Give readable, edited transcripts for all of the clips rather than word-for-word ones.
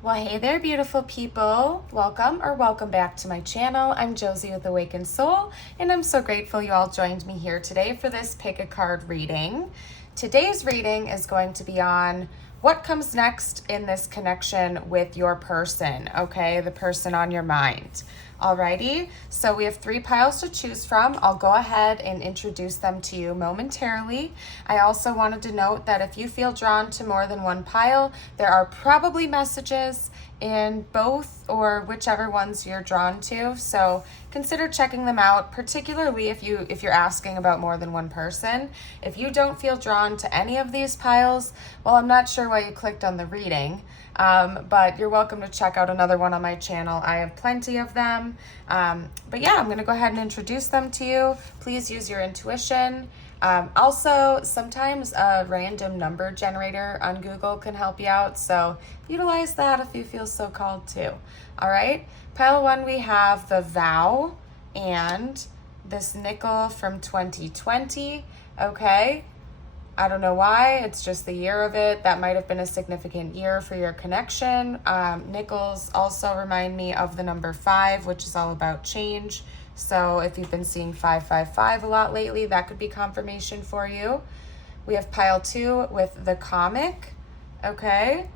Well, hey there, beautiful people. Welcome back to my channel. I'm Josie with Awakened Soul, and I'm so grateful you all joined me here today for this pick a card reading. Today's reading is going to be on what comes next in this connection with your person, okay? The person on your mind. Alrighty, so we have 3 piles to choose from. I'll go ahead and introduce them to you momentarily. I also wanted to note that if you feel drawn to more than one pile, there are probably messages in both or whichever ones you're drawn to. So consider checking them out, particularly if you're asking about more than one person. If you don't feel drawn to any of these piles, well, I'm not sure why you clicked on the reading. But you're welcome to check out another one on my channel. I have plenty of them. But yeah, I'm going to go ahead and introduce them to you. Please use your intuition. Also, sometimes a random number generator on Google can help you out. So utilize that if you feel so called to. All right. Pile 1, we have the Vow and this nickel from 2020. Okay. I don't know why, it's just the year of it. That might have been a significant year for your connection. Nickels also remind me of the number 5, which is all about change. So if you've been seeing 555 a lot lately, that could be confirmation for you. We have pile 2 with the comic, okay?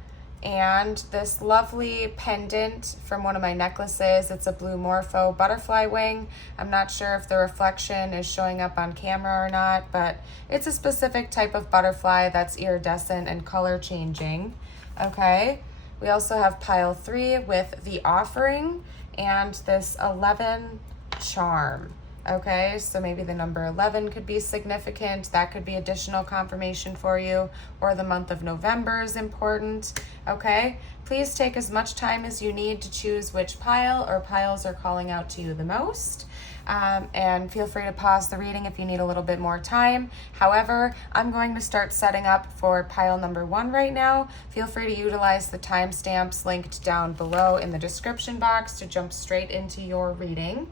And this lovely pendant from one of my necklaces. It's a blue morpho butterfly wing. I'm not sure if the reflection is showing up on camera or not, but it's a specific type of butterfly that's iridescent and color changing. Okay. We also have pile 3 with the offering and this 11 charm. Okay, so maybe the number 11 could be significant. That could be additional confirmation for you, or the month of November is important. Okay, please take as much time as you need to choose which pile or piles are calling out to you the most. And feel free to pause the reading if you need a little bit more time. However, I'm going to start setting up for pile number 1 right now. Feel free to utilize the timestamps linked down below in the description box to jump straight into your reading.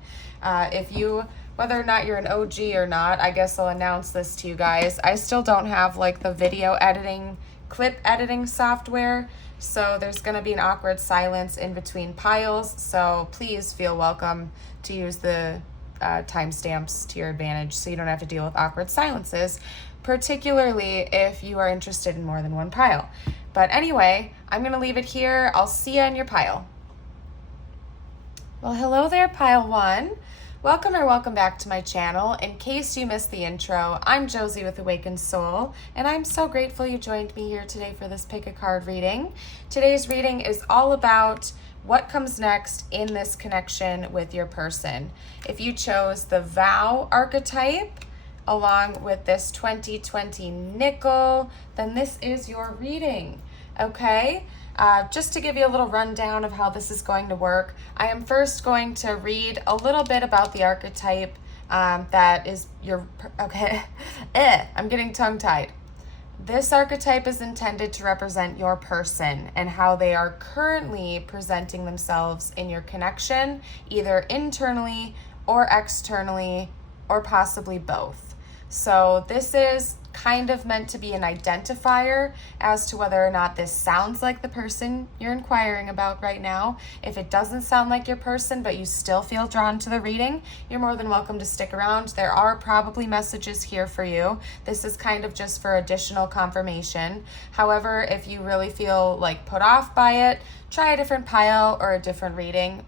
Whether or not you're an OG or not, I guess I'll announce this to you guys. I still don't have like the video editing, clip editing software. So there's going to be an awkward silence in between piles. So please feel welcome to use the timestamps to your advantage so you don't have to deal with awkward silences, particularly if you are interested in more than one pile. But anyway, I'm going to leave it here. I'll see you in your pile. Well, hello there, pile 1. Welcome back to my channel. In case you missed the intro, I'm Josie with Awakened Soul, and I'm so grateful you joined me here today for this pick a card reading. Today's reading is all about what comes next in this connection with your person. If you chose the Vow archetype along with this 2020 nickel, then this is your reading, okay? Just to give you a little rundown of how this is going to work, I am first going to read a little bit about the archetype that is your, okay, I'm getting tongue-tied. This archetype is intended to represent your person and how they are currently presenting themselves in your connection, either internally or externally, or possibly both. So this is kind of meant to be an identifier as to whether or not this sounds like the person you're inquiring about right now. If it doesn't sound like your person, but you still feel drawn to the reading, you're more than welcome to stick around. There are probably messages here for you. This is kind of just for additional confirmation. However, if you really feel like put off by it, try a different pile or a different reading.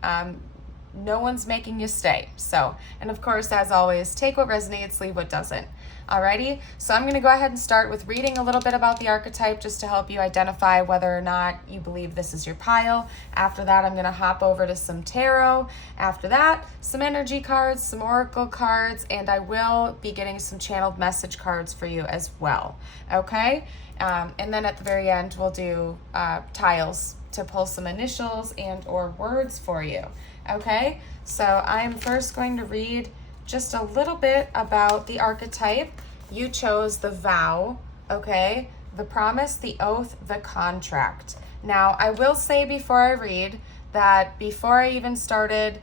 No one's making you stay. So, and of course, as always, take what resonates, leave what doesn't. Alrighty, so I'm going to go ahead and start with reading a little bit about the archetype just to help you identify whether or not you believe this is your pile. After that, I'm going to hop over to some tarot. After that, some energy cards, some oracle cards, and I will be getting some channeled message cards for you as well. Okay, and then at the very end, we'll do tiles to pull some initials and or words for you. Okay, so I'm first going to read just a little bit about the archetype. You chose the Vow, okay? The promise, the oath, the contract. Now, I will say before I read that before I even started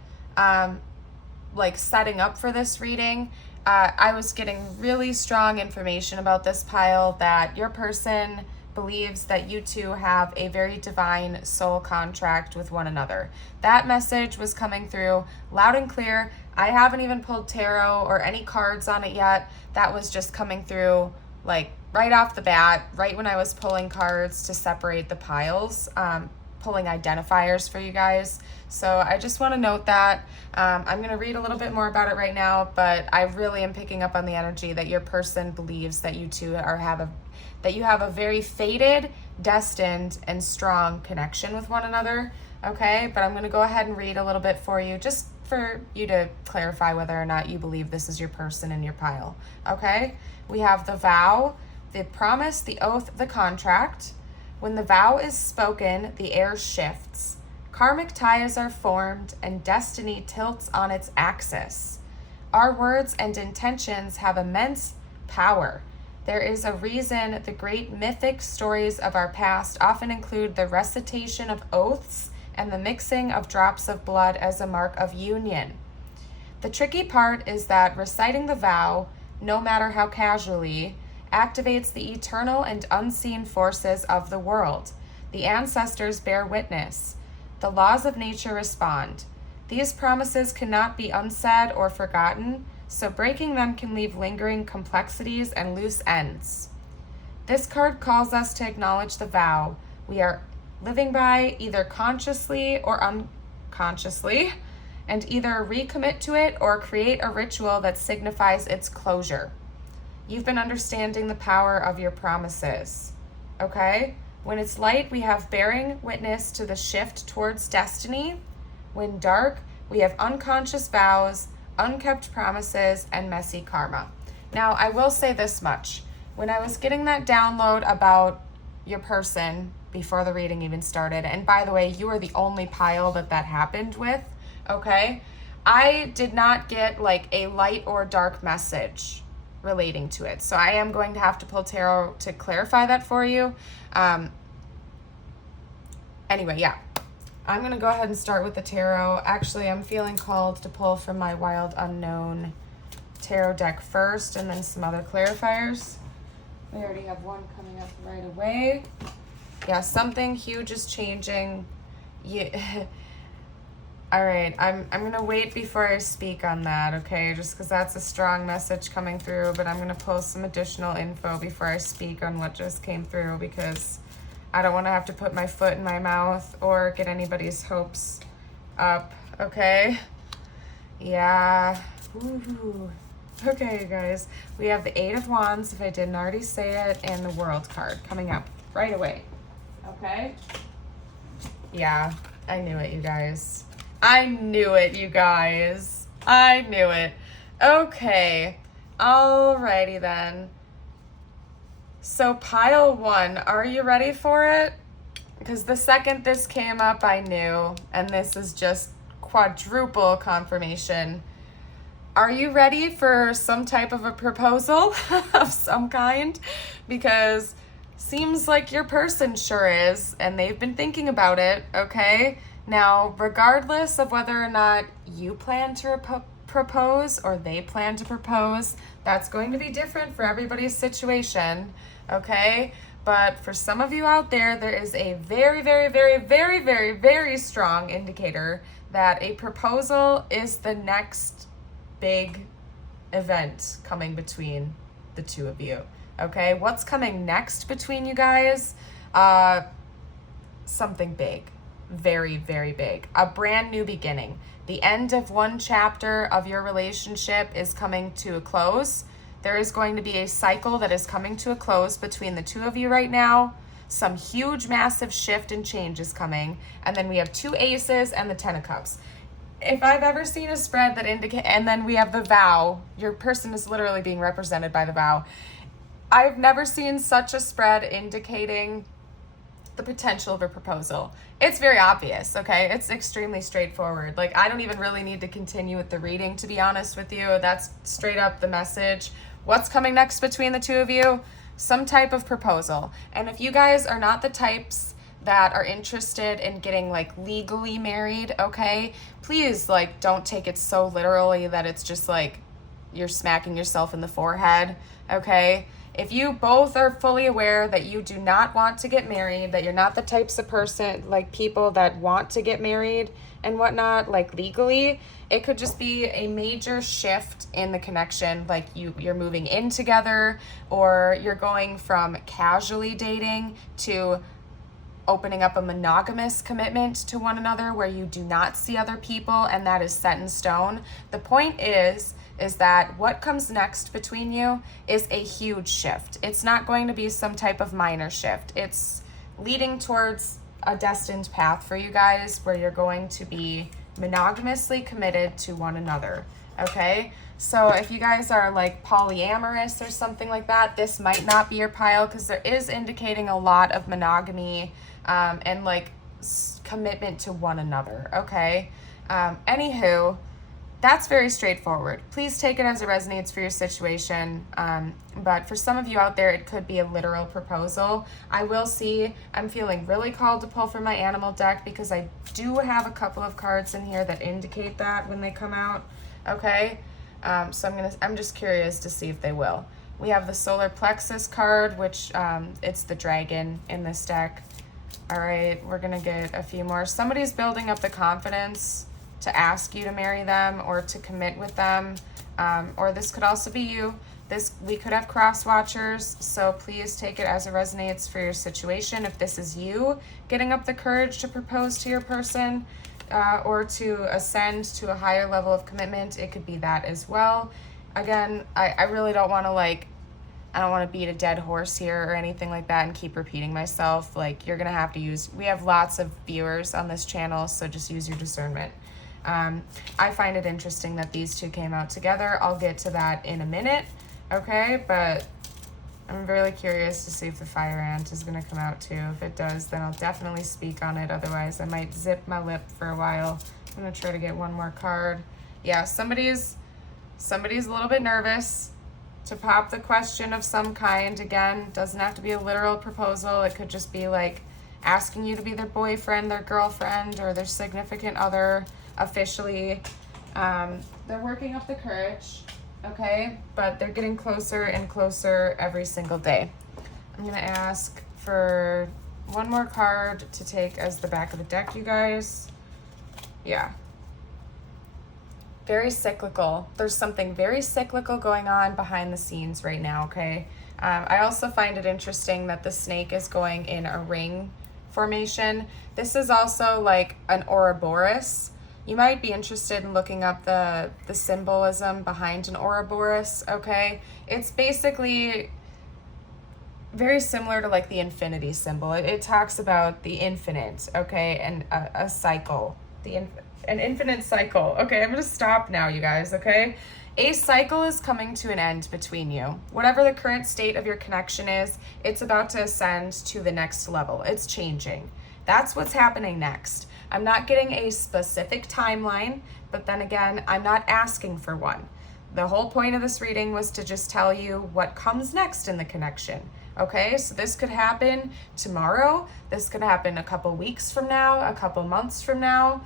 setting up for this reading, I was getting really strong information about this pile that your person believes that you two have a very divine soul contract with one another. That message was coming through loud and clear. I haven't even pulled tarot or any cards on it yet. That was just coming through like right off the bat, right when I was pulling cards to separate the piles, pulling identifiers for you guys. So I just want to note that. I'm going to read a little bit more about it right now, but I really am picking up on the energy that your person believes that you two that you have a very fated, destined, and strong connection with one another. Okay, but I'm going to go ahead and read a little bit for you, just for you to clarify whether or not you believe this is your person in your pile. Okay, we have the vow, the promise, the oath, the contract. When the vow is spoken, the air shifts. Karmic ties are formed and destiny tilts on its axis. Our words and intentions have immense power. There is a reason the great mythic stories of our past often include the recitation of oaths and the mixing of drops of blood as a mark of union. The tricky part is that reciting the vow, no matter how casually, activates the eternal and unseen forces of the world. The ancestors bear witness. The laws of nature respond. These promises cannot be unsaid or forgotten, so breaking them can leave lingering complexities and loose ends. This card calls us to acknowledge the vow we are living by, either consciously or unconsciously, and either recommit to it or create a ritual that signifies its closure. You've been understanding the power of your promises, okay? When it's light, we have bearing witness to the shift towards destiny. When dark, we have unconscious vows, unkept promises, and messy karma. Now, I will say this much. When I was getting that download about your person before the reading even started, and by the way, you are the only pile that happened with, okay? I did not get like a light or dark message relating to it. So I am going to have to pull tarot to clarify that for you. Anyway, yeah, I'm going to go ahead and start with the tarot. Actually, I'm feeling called to pull from my Wild Unknown tarot deck first and then some other clarifiers. We already have one coming up right away. Yeah, something huge is changing. Yeah. All right, I'm going to wait before I speak on that, okay? Just because that's a strong message coming through, but I'm going to post some additional info before I speak on what just came through because I don't want to have to put my foot in my mouth or get anybody's hopes up, okay? Yeah. Ooh. Okay, you guys. We have the Eight of Wands, if I didn't already say it, and the World card coming up right away, okay? Yeah, I knew it, you guys. I knew it, you guys. I knew it. Okay. Alrighty then. So pile one, are you ready for it? Because the second this came up, I knew, and this is just quadruple confirmation. Are you ready for some type of a proposal of some kind? Because seems like your person sure is, and they've been thinking about it, okay? Now, regardless of whether or not you plan to propose or they plan to propose, that's going to be different for everybody's situation, okay? But for some of you out there, there is a very, very, very, very, very, very strong indicator that a proposal is the next big event coming between the two of you, okay? What's coming next between you guys? Something big. Very, very big. A brand new beginning. The end of one chapter of your relationship is coming to a close. There is going to be a cycle that is coming to a close between the two of you right now. Some huge, massive shift and change is coming. And then we have two aces and the 10 of cups. If I've ever seen a spread that indicate, and then we have the vow. Your person is literally being represented by the vow. I've never seen such a spread indicating the potential of a proposal. It's very obvious, okay? It's extremely straightforward. Like, I don't even really need to continue with the reading, to be honest with you. That's straight up the message. What's coming next between the two of you? Some type of proposal. And if you guys are not the types that are interested in getting like legally married, okay, please like don't take it so literally that it's just like you're smacking yourself in the forehead, okay? If you both are fully aware that you do not want to get married, that you're not the types of person, like people that want to get married and whatnot, like legally, it could just be a major shift in the connection. Like you're moving in together, or you're going from casually dating to opening up a monogamous commitment to one another where you do not see other people and that is set in stone. The point is that what comes next between you is a huge shift. It's not going to be some type of minor shift. It's leading towards a destined path for you guys where you're going to be monogamously committed to one another, okay? So if you guys are like polyamorous or something like that, this might not be your pile, because there is indicating a lot of monogamy and like commitment to one another, okay? Anywho, that's very straightforward. Please take it as it resonates for your situation. But for some of you out there, it could be a literal proposal. I will see, I'm feeling really called to pull from my animal deck because I do have a couple of cards in here that indicate that when they come out, okay? So I'm just curious to see if they will. We have the solar plexus card, which it's the dragon in this deck. All right, we're gonna get a few more. Somebody's building up the confidence to ask you to marry them or to commit with them, or this could also be you. We could have cross watchers, so please take it as it resonates for your situation. If this is you getting up the courage to propose to your person or to ascend to a higher level of commitment, it could be that as well. Again, I really don't want to I don't want to beat a dead horse here or anything like that and keep repeating myself. Like, you're going to have to we have lots of viewers on this channel, so just use your discernment. I find it interesting that these two came out together. I'll get to that in a minute, okay? But I'm really curious to see if the fire ant is going to come out too. If it does, then I'll definitely speak on it. Otherwise, I might zip my lip for a while. I'm going to try to get one more card. Yeah, somebody's a little bit nervous to pop the question of some kind. Again, doesn't have to be a literal proposal. It could just be like asking you to be their boyfriend, their girlfriend, or their significant other officially. They're working up the courage, okay? But they're getting closer and closer every single day. I'm gonna ask for one more card to take as the back of the deck, you guys. Yeah. Very cyclical. There's something very cyclical going on behind the scenes right now, okay? I also find it interesting that the snake is going in a ring formation. This is also like an Ouroboros. You might be interested in looking up the symbolism behind an Ouroboros, okay? It's basically very similar to like the infinity symbol. It talks about the infinite, okay, and a cycle. An infinite cycle. Okay, I'm gonna stop now, you guys, okay? A cycle is coming to an end between you. Whatever the current state of your connection is, it's about to ascend to the next level. It's changing. That's what's happening next. I'm not getting a specific timeline, but then again, I'm not asking for one. The whole point of this reading was to just tell you what comes next in the connection. Okay, so this could happen tomorrow. This could happen a couple weeks from now, a couple months from now.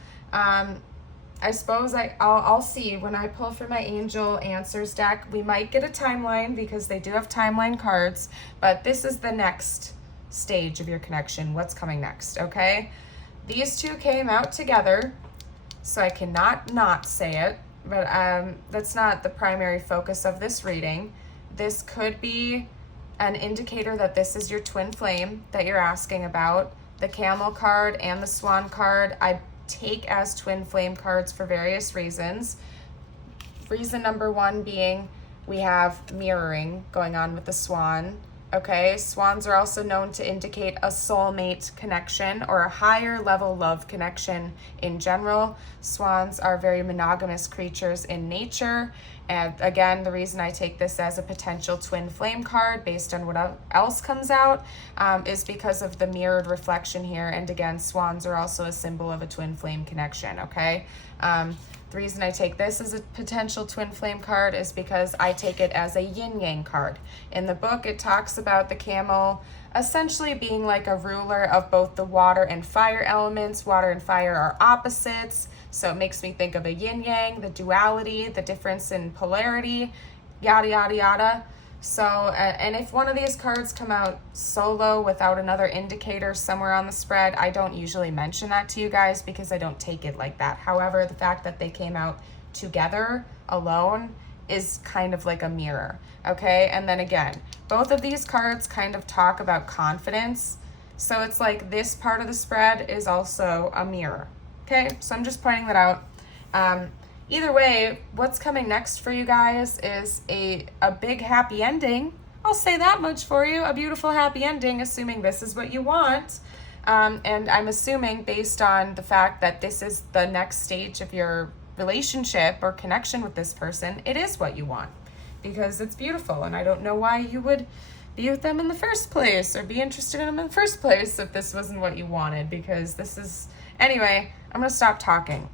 I suppose I'll see when I pull from my Angel Answers deck. We might get a timeline because they do have timeline cards, but this is the next stage of your connection. What's coming next, okay? These two came out together, so I cannot not say it, but that's not the primary focus of this reading. This could be an indicator that this is your twin flame that you're asking about. The Camel card and the Swan card, I take as twin flame cards for various reasons. Reason number one being we have mirroring going on with the Swan. Okay, swans are also known to indicate a soulmate connection or a higher level love connection in general. Swans are very monogamous creatures in nature. And again, the reason I take this as a potential twin flame card based on what else comes out is because of the mirrored reflection here. And again, swans are also a symbol of a twin flame connection, okay? The reason I take this as a potential twin flame card is because I take it as a yin-yang card. In the book, it talks about the camel essentially being like a ruler of both the water and fire elements. Water and fire are opposites, so it makes me think of a yin-yang, the duality, the difference in polarity, yada, yada, yada. So, and if one of these cards come out solo without another indicator somewhere on the spread, I don't usually mention that to you guys because I don't take it like that. However, the fact that they came out together alone is kind of like a mirror, okay? And then again, both of these cards kind of talk about confidence. So it's like this part of the spread is also a mirror, okay? So I'm just pointing that out. Either way, what's coming next for you guys is a big happy ending. I'll say that much for you, a beautiful happy ending, assuming this is what you want. And I'm assuming based on the fact that this is the next stage of your relationship or connection with this person, it is what you want because it's beautiful. And I don't know why you would be with them in the first place or be interested in them in the first place if this wasn't what you wanted, because this is, anyway, I'm going to stop talking.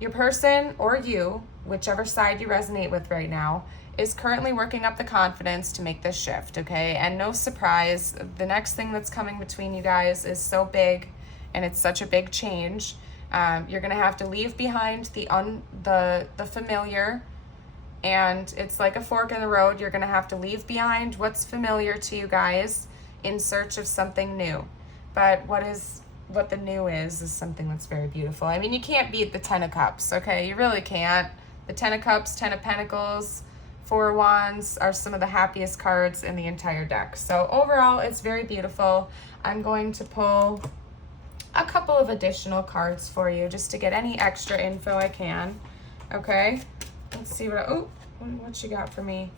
Your person or you, whichever side you resonate with right now, is currently working up the confidence to make this shift, okay? And no surprise, the next thing that's coming between you guys is so big and it's such a big change. You're going to have to leave behind the familiar, and it's like a fork in the road. You're going to have to leave behind what's familiar to you guys in search of something new. But what the new is something that's very beautiful. I mean, you can't beat the 10 of Cups, okay? You really can't. The 10 of Cups, 10 of Pentacles, 4 of Wands are some of the happiest cards in the entire deck. So overall, it's very beautiful. I'm going to pull a couple of additional cards for you just to get any extra info I can, okay? Let's see what you got for me.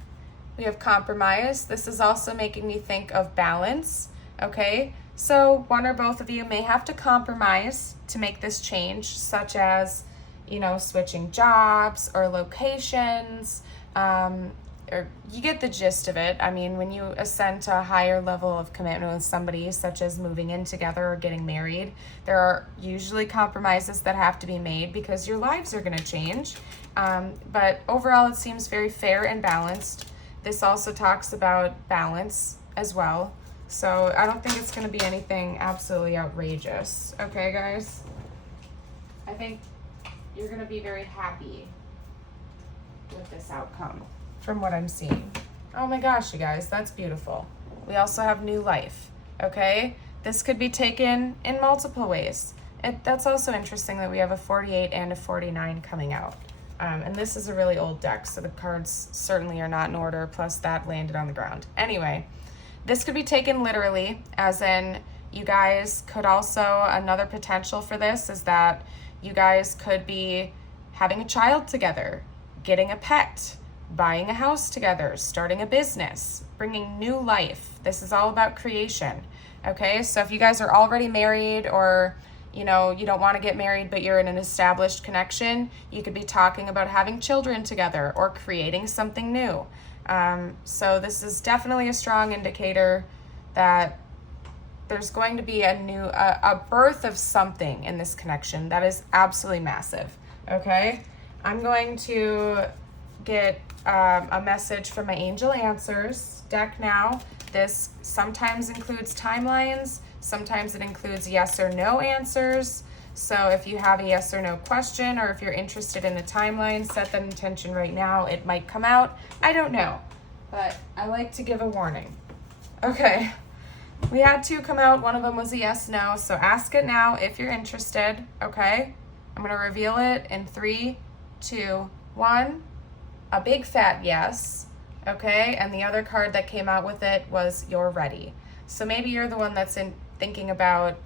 We have compromise. This is also making me think of balance, okay? So one or both of you may have to compromise to make this change, such as, you know, switching jobs or locations, or you get the gist of it. I mean, when you ascend to a higher level of commitment with somebody, such as moving in together or getting married, there are usually compromises that have to be made because your lives are going to change. But overall, it seems very fair and balanced. This also talks about balance as well. So I don't think it's going to be anything absolutely outrageous. Okay, guys? I think you're going to be very happy with this outcome from what I'm seeing. Oh my gosh, you guys, that's beautiful. We also have new life, okay? This could be taken in multiple ways. That's also interesting that we have a 48 and a 49 coming out. And this is a really old deck, so the cards certainly are not in order, plus that landed on the ground. Anyway, this could be taken literally, as in you guys could also, another potential for this is that you guys could be having a child together, getting a pet, buying a house together, starting a business, bringing new life. This is all about creation, okay? So if you guys are already married, or you know, you don't want to get married but you're in an established connection, you could be talking about having children together or creating something new. So this is definitely a strong indicator that there's going to be a birth of something in this connection that is absolutely massive, okay? I'm going to get a message from my Angel Answers deck now. This sometimes includes timelines, sometimes it includes yes or no answers. So if you have a yes or no question, or if you're interested in a timeline, set that intention right now. It might come out. I don't know, but I like to give a warning. Okay, we had 2 come out. One of them was a yes, no. So ask it now if you're interested, okay? I'm going to reveal it in 3, 2, 1. A big fat yes, okay? And the other card that came out with it was you're ready. So maybe you're the one that's thinking about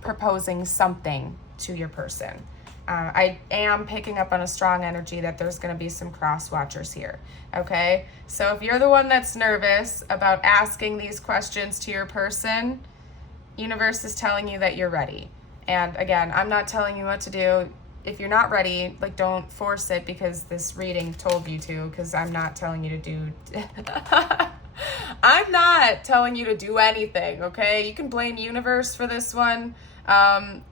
proposing something to your person. I am picking up on a strong energy that there's going to be some cross watchers here, okay? So if you're the one that's nervous about asking these questions to your person, universe is telling you that you're ready. And again, I'm not telling you what to do. If you're not ready, like, don't force it because this reading told you to, because I'm not telling you to do I'm not telling you to do anything, okay? You can blame universe for this one.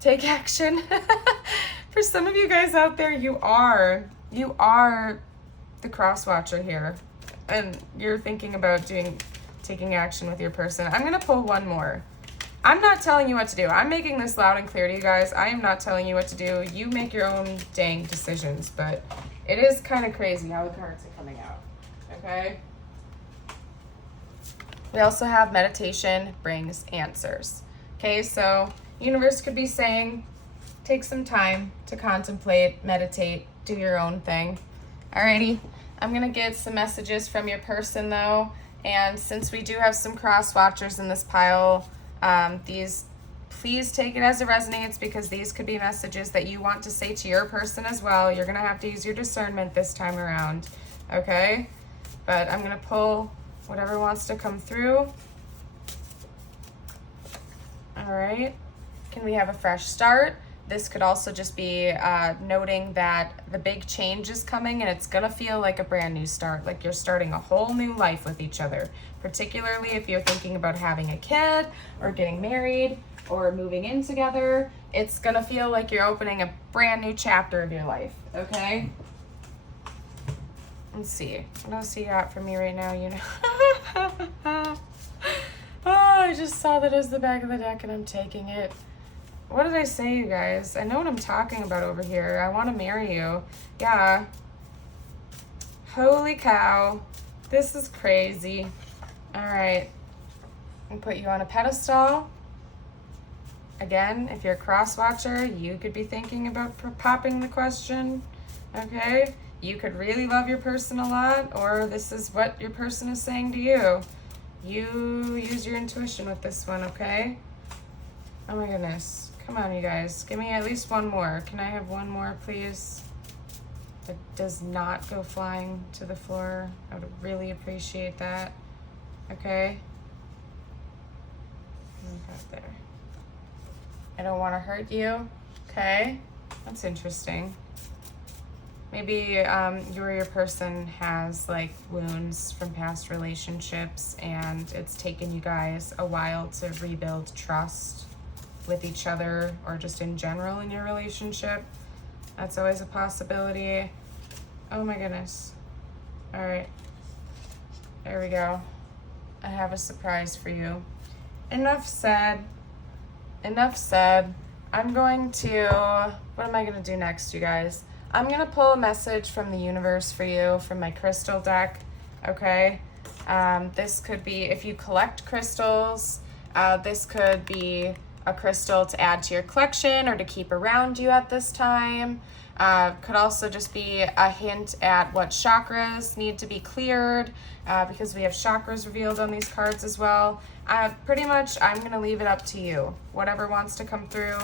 Take action. For some of you guys out there, you are the cross watcher here, and you're thinking about taking action with your person. I'm gonna pull one more. I'm not telling you what to do. I'm making this loud and clear to you guys. I am not telling you what to do. You make your own dang decisions, but it is kind of crazy how the cards are coming out, okay? We also have meditation brings answers. Okay, so universe could be saying, take some time to contemplate, meditate, do your own thing. Alrighty, I'm going to get some messages from your person though. And since we do have some cross watchers in this pile, these, please take it as it resonates, because these could be messages that you want to say to your person as well. You're going to have to use your discernment this time around, okay? But I'm going to pull whatever wants to come through. All right. Can we have a fresh start? This could also just be noting that the big change is coming and it's going to feel like a brand new start, like you're starting a whole new life with each other, particularly if you're thinking about having a kid or getting married or moving in together. It's going to feel like you're opening a brand new chapter of your life, okay? Let's see. What else you got for me right now, you know? Oh, I just saw that as the back of the deck and I'm taking it. What did I say, you guys? I know what I'm talking about over here. I want to marry you. Yeah. Holy cow. This is crazy. All right. I'll put you on a pedestal. Again, if you're a cross-watcher, you could be thinking about popping the question. Okay? You could really love your person a lot, or this is what your person is saying to you. You use your intuition with this one, okay? Oh my goodness. Come on, you guys. Give me at least one more. Can I have one more, please? That does not go flying to the floor. I would really appreciate that. Okay? Right there. I don't want to hurt you. Okay? That's interesting. Maybe you or your person has like wounds from past relationships and it's taken you guys a while to rebuild trust with each other or just in general in your relationship. That's always a possibility. Oh my goodness. All right. There we go. I have a surprise for you. Enough said. Enough said. I'm going to, what am I going to do next, you guys? I'm going to pull a message from the universe for you from my crystal deck, okay? This could be, if you collect crystals, this could be a crystal to add to your collection or to keep around you at this time. Could also just be a hint at what chakras need to be cleared, because we have chakras revealed on these cards as well. Pretty much, I'm going to leave it up to you. Whatever wants to come through.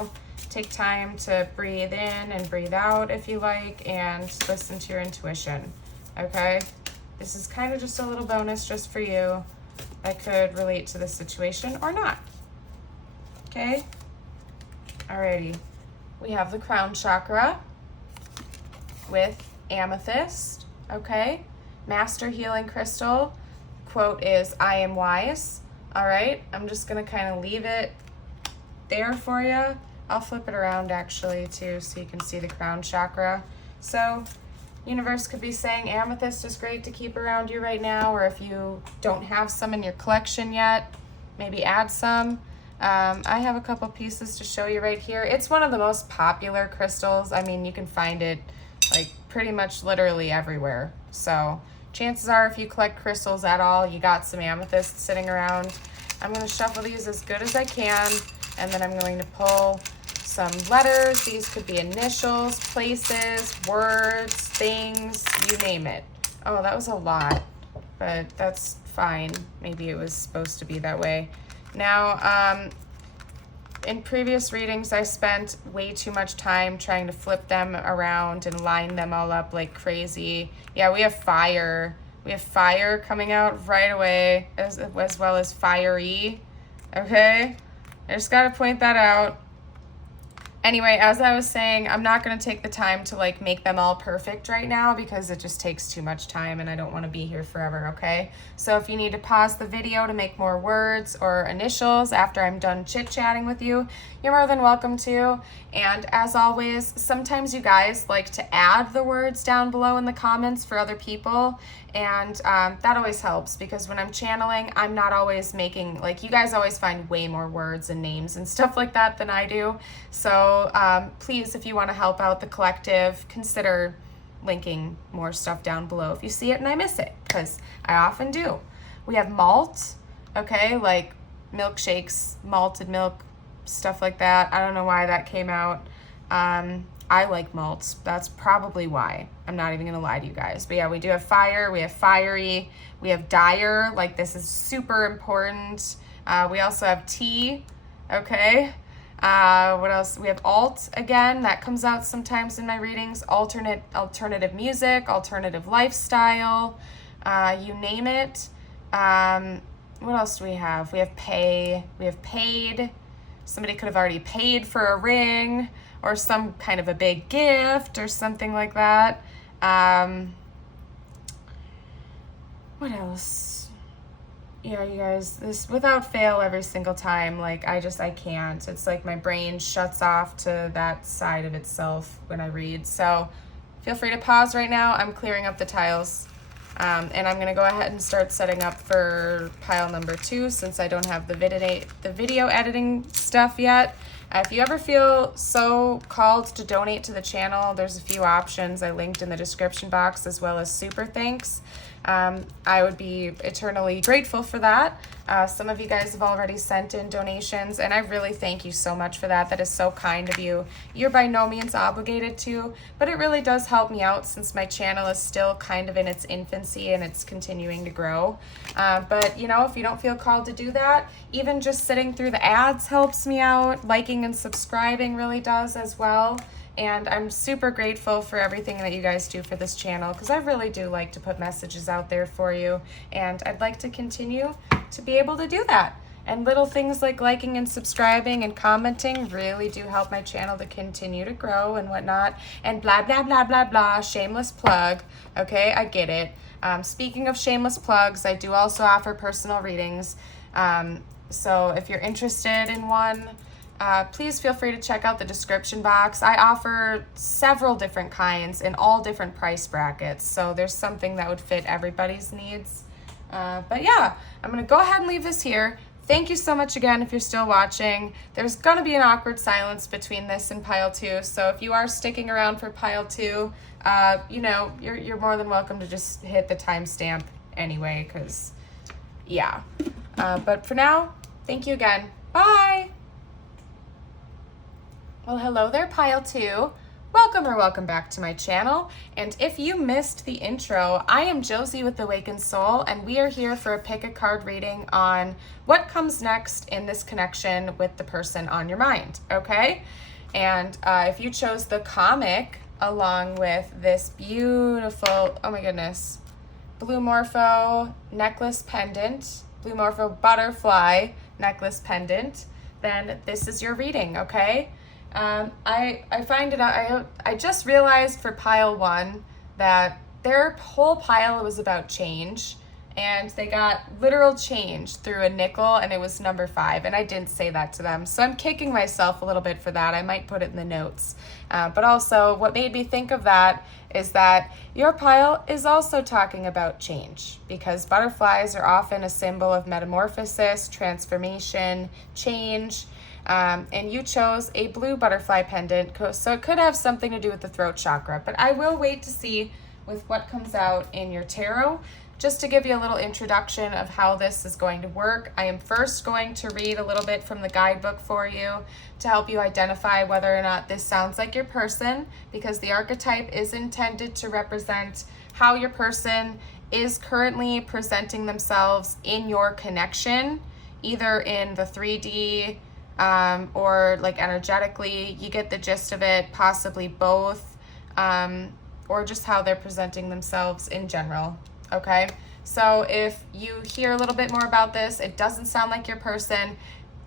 Take time to breathe in and breathe out if you like, and listen to your intuition, okay? This is kind of just a little bonus just for you that could relate to the situation or not, okay? Alrighty, we have the crown chakra with amethyst, okay? Master healing crystal, quote is, I am wise, all right? I'm just gonna kind of leave it there for you. I'll flip it around actually too so you can see the crown chakra. So universe could be saying amethyst is great to keep around you right now, or if you don't have some in your collection yet, maybe add some. I have a couple pieces to show you right here. It's one of the most popular crystals. I mean, you can find it like pretty much literally everywhere. So chances are if you collect crystals at all, you got some amethyst sitting around. I'm going to shuffle these as good as I can, and then I'm going to pull some letters. These could be initials, places, words, things, you name it. Oh, that was a lot, but that's fine. Maybe it was supposed to be that way. Now, in previous readings, I spent way too much time trying to flip them around and line them all up like crazy. Yeah, we have fire. We have fire coming out right away, as well as fiery. Okay? I just got to point that out. Anyway, as I was saying, I'm not going to take the time to like make them all perfect right now because it just takes too much time and I don't want to be here forever, okay? So if you need to pause the video to make more words or initials after I'm done chit-chatting with you, you're more than welcome to. And as always, sometimes you guys like to add the words down below in the comments for other people, and that always helps because when I'm channeling, I'm not always making, like, you guys always find way more words and names and stuff like that than I do. So please, if you want to help out the collective, consider linking more stuff down below if you see it and I miss it, because I often do. We have malt, okay? Like milkshakes, malted milk, stuff like that. I don't know why that came out. I like malts. That's probably why. I'm not even gonna lie to you guys. But yeah, we do have fire, we have fiery, we have dire, like this is super important. We also have tea, okay? What else? We have alt again, that comes out sometimes in my readings. Alternative music, alternative lifestyle, you name it. What else do we have? We have pay, we have paid. Somebody could have already paid for a ring or some kind of a big gift or something like that. What else? Yeah, you guys, this without fail every single time, like I can't. It's like my brain shuts off to that side of itself when I read. So feel free to pause right now. I'm clearing up the tiles. And I'm gonna go ahead and start setting up for pile number 2 since I don't have the video editing stuff yet. If you ever feel so called to donate to the channel, there's a few options I linked in the description box, as well as super thanks. I would be eternally grateful for that. Some of you guys have already sent in donations, and I really thank you so much for that. That is so kind of you. You're by no means obligated to, but it really does help me out since my channel is still kind of in its infancy and it's continuing to grow. But, you know, if you don't feel called to do that, even just sitting through the ads helps me out. Liking and subscribing really does as well. And I'm super grateful for everything that you guys do for this channel, because I really do like to put messages out there for you, and I'd like to continue to be able to do that. And little things like liking and subscribing and commenting really do help my channel to continue to grow and whatnot. And blah, blah, blah, blah, blah, shameless plug. Okay, I get it. Speaking of shameless plugs, I do also offer personal readings. So if you're interested in one, please feel free to check out the description box. I offer several different kinds in all different price brackets, so there's something that would fit everybody's needs. But yeah, I'm gonna go ahead and leave this here. Thank you so much again if you're still watching. There's gonna be an awkward silence between this and pile 2, so if you are sticking around for pile 2, you know, you're more than welcome to just hit the timestamp anyway, because yeah. But for now, thank you again. Bye! Well, hello there, pile 2. Welcome back to my channel. And if you missed the intro, I am Josie with Awakened Soul, and we are here for a pick a card reading on what comes next in this connection with the person on your mind, okay? And if you chose the comic along with this beautiful, oh my goodness, Blue Morpho necklace pendant, Blue Morpho butterfly necklace pendant, then this is your reading, okay? I find it out, I just realized for pile 1 that their whole pile was about change, and they got literal change through a nickel, and it was number 5, and I didn't say that to them, so I'm kicking myself a little bit for that. I might put it in the notes. But also what made me think of that is that your pile is also talking about change, because butterflies are often a symbol of metamorphosis, transformation, change. And you chose a blue butterfly pendant, so it could have something to do with the throat chakra, but I will wait to see with what comes out in your tarot. Just to give you a little introduction of how this is going to work, I am first going to read a little bit from the guidebook for you to help you identify whether or not this sounds like your person, because the archetype is intended to represent how your person is currently presenting themselves in your connection, either in the 3D, or like energetically. You get the gist of it, possibly both, or just how they're presenting themselves in general, okay? So if you hear a little bit more about this, it doesn't sound like your person,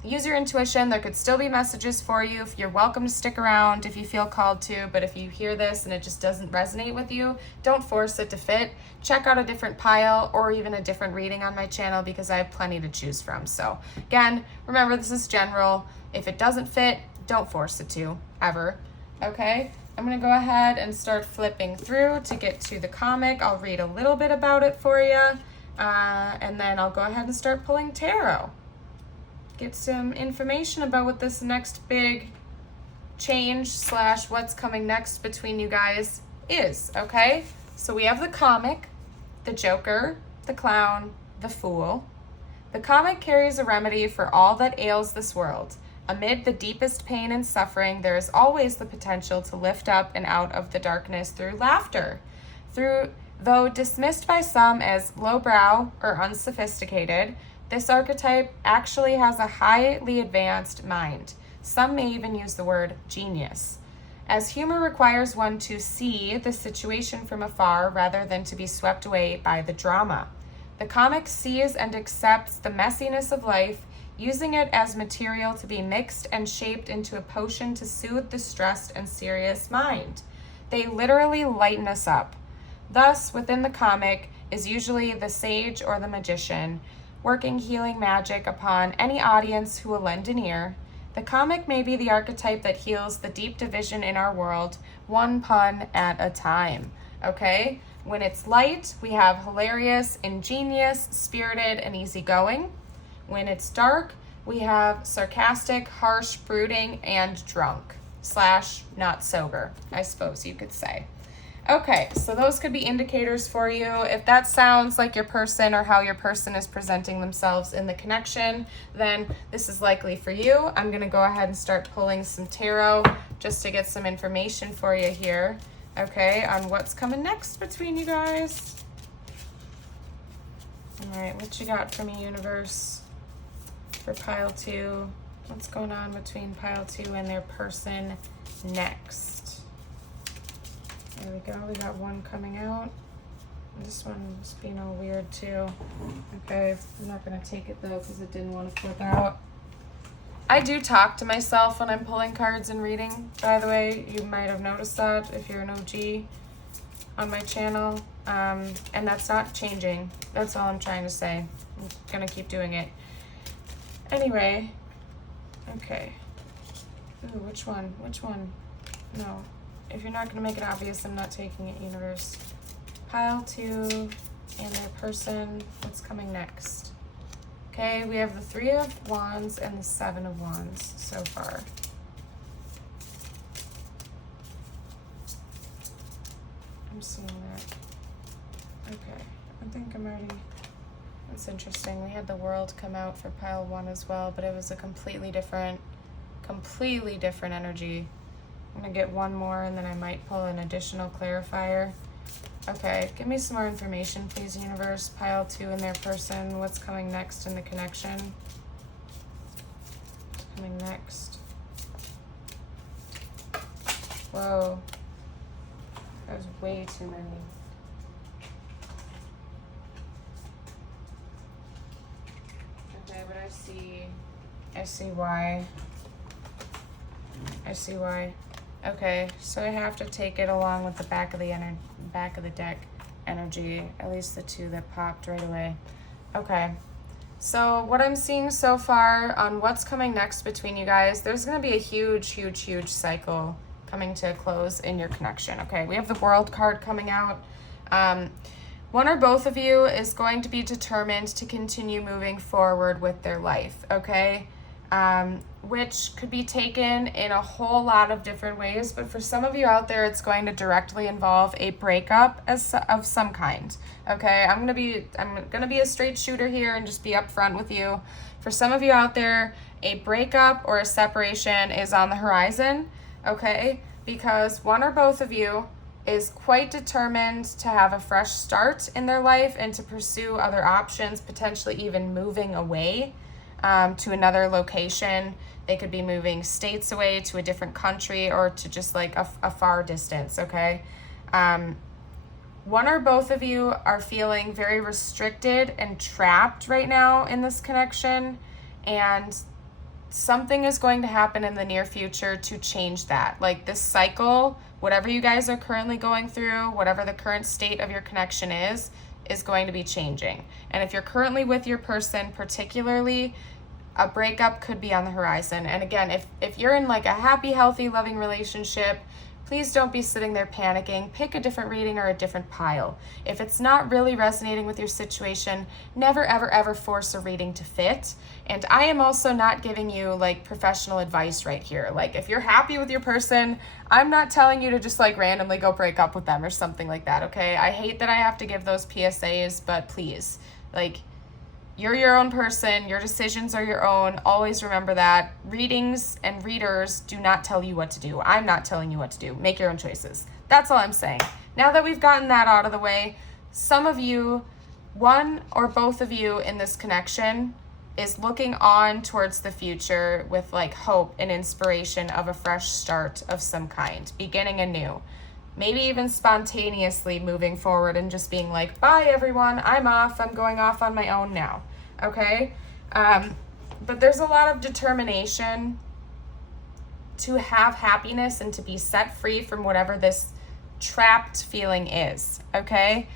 use your intuition. There could still be messages for you. You're welcome to stick around if you feel called to, but if you hear this and it just doesn't resonate with you, don't force it to fit. Check out a different pile or even a different reading on my channel, because I have plenty to choose from. So again, remember, this is general. If it doesn't fit, don't force it to, ever, okay? I'm gonna go ahead and start flipping through to get to the comic. I'll read a little bit about it for you, and then I'll go ahead and start pulling tarot. Get some information about what this next big change / what's coming next between you guys is, okay? So we have the comic, the Joker, the Clown, the Fool, The comic carries a remedy for all that ails this world. Amid the deepest pain and suffering, there is always the potential to lift up and out of the darkness through laughter. Though dismissed by some as lowbrow or unsophisticated, this archetype actually has a highly advanced mind. Some may even use the word genius. As humor requires one to see the situation from afar rather than to be swept away by the drama. The comic sees and accepts the messiness of life, using it as material to be mixed and shaped into a potion to soothe the stressed and serious mind. They literally lighten us up. Thus, within the comic is usually the sage or the magician, working healing magic upon any audience who will lend an ear. The comic may be the archetype that heals the deep division in our world, one pun at a time, okay? When it's light, we have hilarious, ingenious, spirited, and easygoing. When it's dark, we have sarcastic, harsh, brooding, and drunk / not sober, I suppose you could say. Okay, so those could be indicators for you. If that sounds like your person or how your person is presenting themselves in the connection, then this is likely for you. I'm going to go ahead and start pulling some tarot just to get some information for you here, okay, on what's coming next between you guys. All right, what you got for me, universe, for pile 2? What's going on between pile 2 and their person next? There we go, we got one coming out. This one's being all weird too. Okay, I'm not gonna take it though because it didn't want to flip out. I do talk to myself when I'm pulling cards and reading, by the way. You might have noticed that if you're an OG on my channel. And that's not changing. That's all I'm trying to say. I'm gonna keep doing it. Anyway, okay. Ooh, which one? Which one? No. If you're not going to make it obvious, I'm not taking it, universe. Pile 2 and their person. What's coming next? Okay, we have the 3 of Wands and the 7 of Wands so far. I'm seeing that. Okay, I think I'm already... That's interesting. We had the World come out for pile 1 as well, but it was a completely different energy. I'm gonna get one more and then I might pull an additional clarifier. Okay, give me some more information, please, universe. Pile 2 and their person. What's coming next in the connection? What's coming next? Whoa. That was way too many. Okay, but I see why. I see why. Okay, so I have to take it along with the back of the deck energy, at least the 2 that popped right away. Okay, so what I'm seeing so far on what's coming next between you guys, there's going to be a huge cycle coming to a close in your connection. Okay, we have the World card coming out. One or both of you is going to be determined to continue moving forward with their life, okay? Which could be taken in a whole lot of different ways, but for some of you out there, it's going to directly involve a breakup of some kind. Okay, I'm gonna be a straight shooter here and just be upfront with you. For some of you out there, a breakup or a separation is on the horizon. Okay, because one or both of you is quite determined to have a fresh start in their life and to pursue other options, potentially even moving away to another location. They could be moving states away to a different country or to just like a far distance, okay? One or both of you are feeling very restricted and trapped right now in this connection, and something is going to happen in the near future to change that. Like this cycle, whatever you guys are currently going through, whatever the current state of your connection is going to be changing. And if you're currently with your person particularly, a breakup could be on the horizon. And again, if you're in like a happy, healthy, loving relationship, please don't be sitting there panicking. Pick a different reading or a different pile. If it's not really resonating with your situation, never, ever, ever force a reading to fit. And I am also not giving you like professional advice right here. Like if you're happy with your person, I'm not telling you to just like randomly go break up with them or something like that, okay? I hate that I have to give those PSAs, but please, like, You're your own person. Your decisions are your own. Always remember that. Readings and readers do not tell you what to do. I'm not telling you what to do. Make your own choices. That's all I'm saying. Now that we've gotten that out of the way, some of you, one or both of you in this connection, is looking on towards the future with like hope and inspiration of a fresh start of some kind, beginning anew. Maybe even spontaneously moving forward and just being like, bye everyone, I'm off, I'm going off on my own now, okay? But there's a lot of determination to have happiness and to be set free from whatever this trapped feeling is, okay?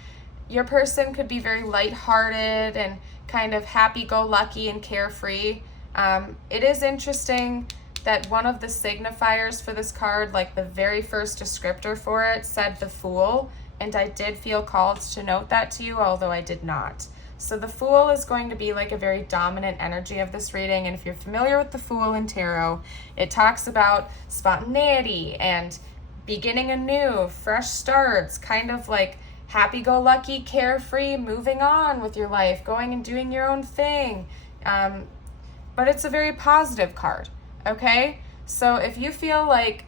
Your person could be very lighthearted and kind of happy-go-lucky and carefree. It is interesting that one of the signifiers for this card, like the very first descriptor for it, said the Fool, and I did feel called to note that to you, although I did not. So the Fool is going to be like a very dominant energy of this reading, and if you're familiar with the Fool in tarot, it talks about spontaneity and beginning anew, fresh starts, kind of like happy-go-lucky, carefree, moving on with your life, going and doing your own thing. But it's a very positive card. Okay, so if you feel like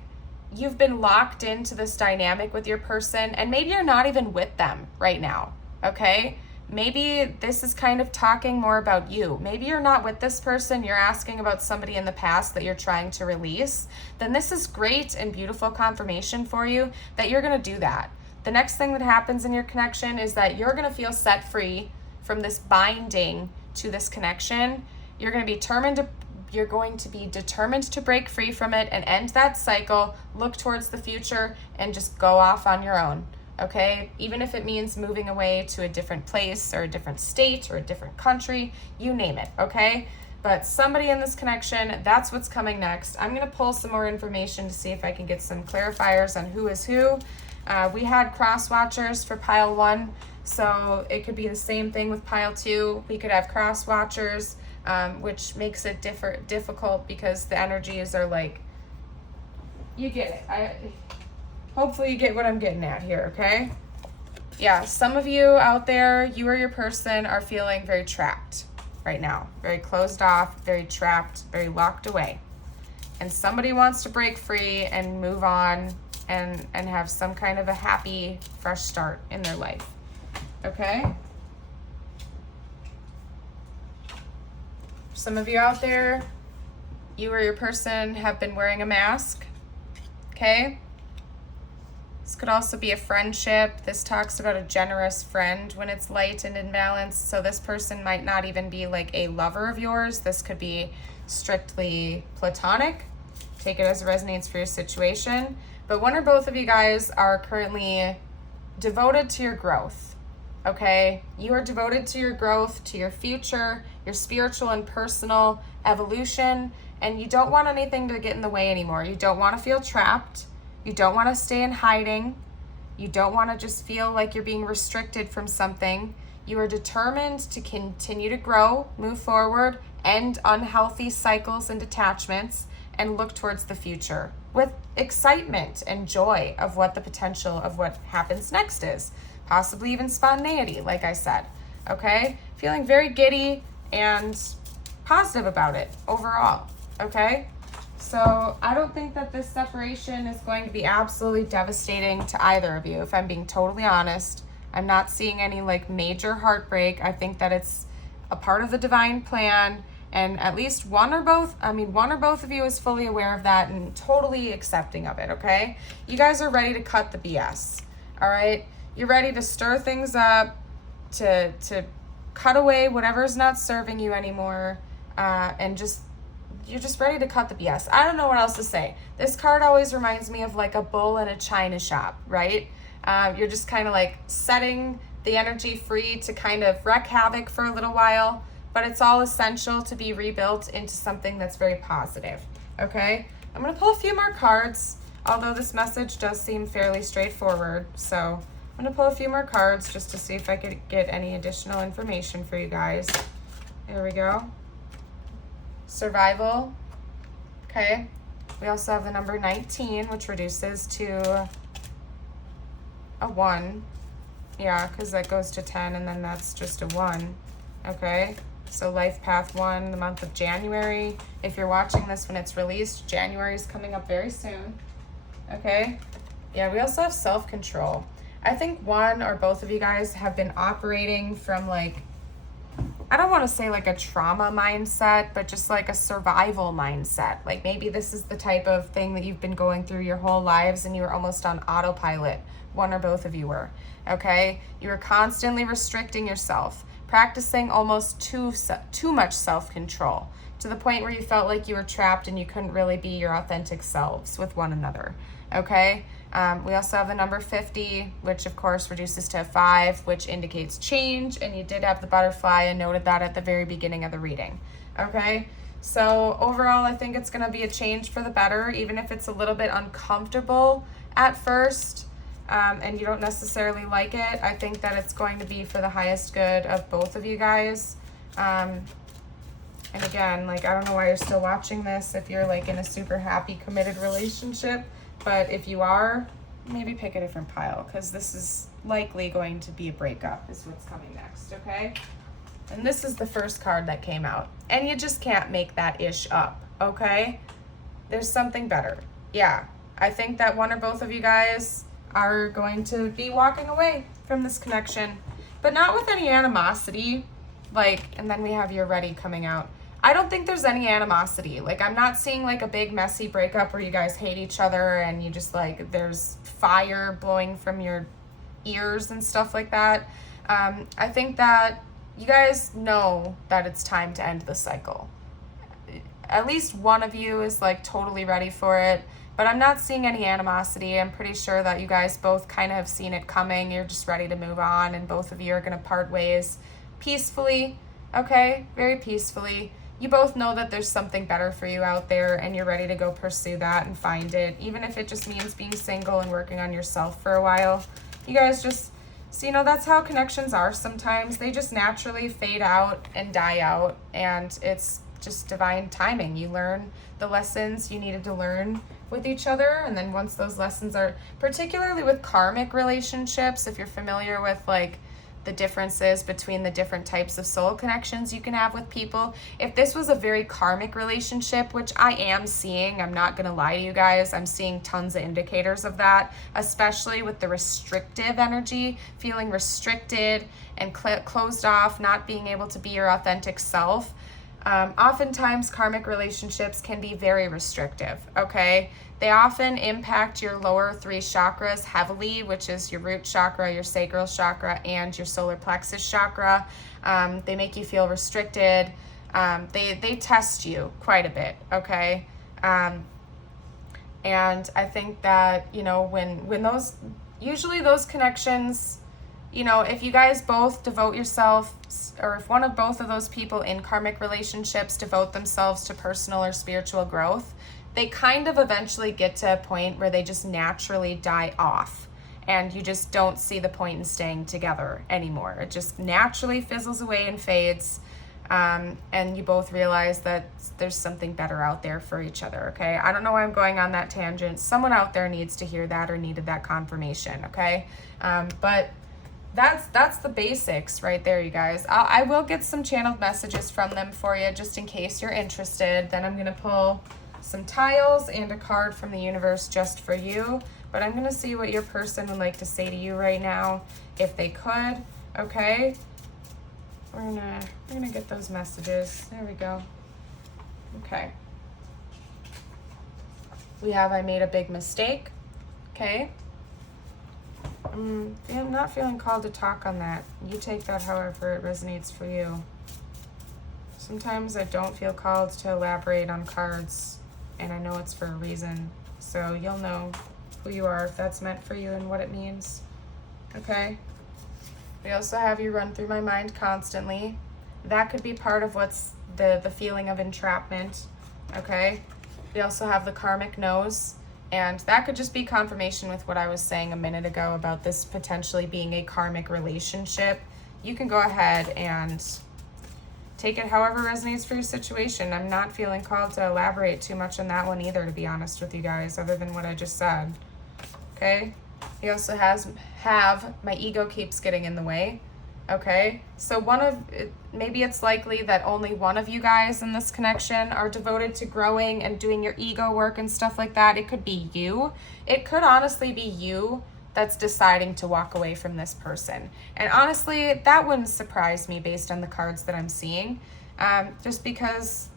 you've been locked into this dynamic with your person, and maybe you're not even with them right now, okay? Maybe this is kind of talking more about you. Maybe you're not with this person, you're asking about somebody in the past that you're trying to release. Then this is great and beautiful confirmation for you that you're going to do that. The next thing that happens in your connection is that you're going to feel set free from this binding to this connection. You're going to be determined to break free from it and end that cycle, look towards the future, and just go off on your own, okay? Even if it means moving away to a different place or a different state or a different country, you name it, okay? But somebody in this connection, that's what's coming next. I'm going to pull some more information to see if I can get some clarifiers on who is who. We had cross watchers for pile 1, so it could be the same thing with pile 2. We could have cross watchers, which makes it difficult because the energies are like, you get it. Hopefully you get what I'm getting at here, okay? Yeah, some of you out there, you or your person are feeling very trapped right now, very closed off, very trapped, very locked away. And somebody wants to break free and move on and have some kind of a happy, fresh start in their life, okay? Some of you out there, you or your person have been wearing a mask, okay? This could also be a friendship. This talks about a generous friend when it's light and in balance. So this person might not even be like a lover of yours. This could be strictly platonic. Take it as it resonates for your situation. But one or both of you guys are currently devoted to your growth, okay? You are devoted to your growth, to your future, your spiritual and personal evolution, and you don't want anything to get in the way anymore. You don't want to feel trapped. You don't want to stay in hiding. You don't want to just feel like you're being restricted from something. You are determined to continue to grow, move forward, end unhealthy cycles and attachments, and look towards the future with excitement and joy of what the potential of what happens next is. Possibly even spontaneity, like I said, okay? Feeling very giddy and positive about it overall, okay? So I don't think that this separation is going to be absolutely devastating to either of you, if I'm being totally honest. I'm not seeing any like major heartbreak. I think that it's a part of the divine plan, and at least one or both of you is fully aware of that and totally accepting of it, okay? You guys are ready to cut the BS, all right? You're ready to stir things up, to cut away whatever's not serving you anymore, and you're just ready to cut the BS. I don't know what else to say. This card always reminds me of like a bull in a china shop, right? You're just kind of like setting the energy free to kind of wreak havoc for a little while, but it's all essential to be rebuilt into something that's very positive, okay? I'm going to pull a few more cards, although this message does seem fairly straightforward, so I'm going to pull a few more cards just to see if I could get any additional information for you guys. There we go. Survival, okay? We also have the number 19, which reduces to a 1. Yeah, because that goes to 10, and then that's just a 1, okay? So Life Path 1, the month of January. If you're watching this when it's released, January is coming up very soon. Okay? Yeah, we also have self-control. I think one or both of you guys have been operating from like, I don't want to say like a trauma mindset, but just like a survival mindset. Like maybe this is the type of thing that you've been going through your whole lives and you were almost on autopilot. One or both of you were, okay? You were constantly restricting yourself, practicing almost too much self-control to the point where you felt like you were trapped and you couldn't really be your authentic selves with one another, okay? We also have the number 50, which of course reduces to 5, which indicates change, and you did have the butterfly and noted that at the very beginning of the reading, okay? So overall, I think it's going to be a change for the better, even if it's a little bit uncomfortable at first, and you don't necessarily like it. I think that it's going to be for the highest good of both of you guys. And again, like, I don't know why you're still watching this if you're like in a super happy, committed relationship. But if you are, maybe pick a different pile, because this is likely going to be a breakup is what's coming next, okay? And this is the first card that came out. And you just can't make that ish up, okay? There's something better. Yeah, I think that one or both of you guys are going to be walking away from this connection, but not with any animosity. Like, and then we have You're Ready coming out. I don't think there's any animosity. Like, I'm not seeing like a big messy breakup where you guys hate each other and you just like, there's fire blowing from your ears and stuff like that. I think that you guys know that it's time to end the cycle. At least one of you is like totally ready for it, but I'm not seeing any animosity. I'm pretty sure that you guys both kind of have seen it coming. You're just ready to move on, and both of you are going to part ways peacefully, okay? Very peacefully. You both know that there's something better for you out there, and you're ready to go pursue that and find it, even if it just means being single and working on yourself for a while. You guys just, so you know, that's how connections are sometimes. They just naturally fade out and die out, and it's just divine timing. You learn the lessons you needed to learn with each other, and then once those lessons are, particularly with karmic relationships, if you're familiar with like the differences between the different types of soul connections you can have with people. If this was a very karmic relationship, which I am seeing, I'm not gonna lie to you guys, I'm seeing tons of indicators of that, especially with the restrictive energy, feeling restricted and closed off, not being able to be your authentic self. Oftentimes karmic relationships can be very restrictive, okay? They often impact your lower 3 chakras heavily, which is your root chakra, your sacral chakra, and your solar plexus chakra. They make you feel restricted. They test you quite a bit, okay? And I think that, you know, when those, usually those connections, you know, if you guys both devote yourself, or if one of both of those people in karmic relationships devote themselves to personal or spiritual growth, they kind of eventually get to a point where they just naturally die off, and you just don't see the point in staying together anymore. It just naturally fizzles away and fades, and you both realize that there's something better out there for each other, okay? I don't know why I'm going on that tangent. Someone out there needs to hear that or needed that confirmation, okay? But that's the basics right there, you guys. I will get some channeled messages from them for you just in case you're interested. Then I'm going to pull some tiles and a card from the universe just for you. But I'm going to see what your person would like to say to you right now, if they could, okay? We're gonna get those messages. There we go. Okay. We have I made a big mistake, okay? I'm not feeling called to talk on that. You take that however it resonates for you. Sometimes I don't feel called to elaborate on cards, and I know it's for a reason. So you'll know who you are if that's meant for you and what it means. Okay? We also have you run through my mind constantly. That could be part of what's the feeling of entrapment. Okay? We also have the karmic nose. And that could just be confirmation with what I was saying a minute ago about this potentially being a karmic relationship. You can go ahead and take it however resonates for your situation. I'm not feeling called to elaborate too much on that one either, to be honest with you guys, other than what I just said. Okay? He also have my ego keeps getting in the way. Okay, so maybe it's likely that only one of you guys in this connection are devoted to growing and doing your ego work and stuff like that. It could be you. It could honestly be you that's deciding to walk away from this person. And honestly, that wouldn't surprise me based on the cards that I'm seeing, just because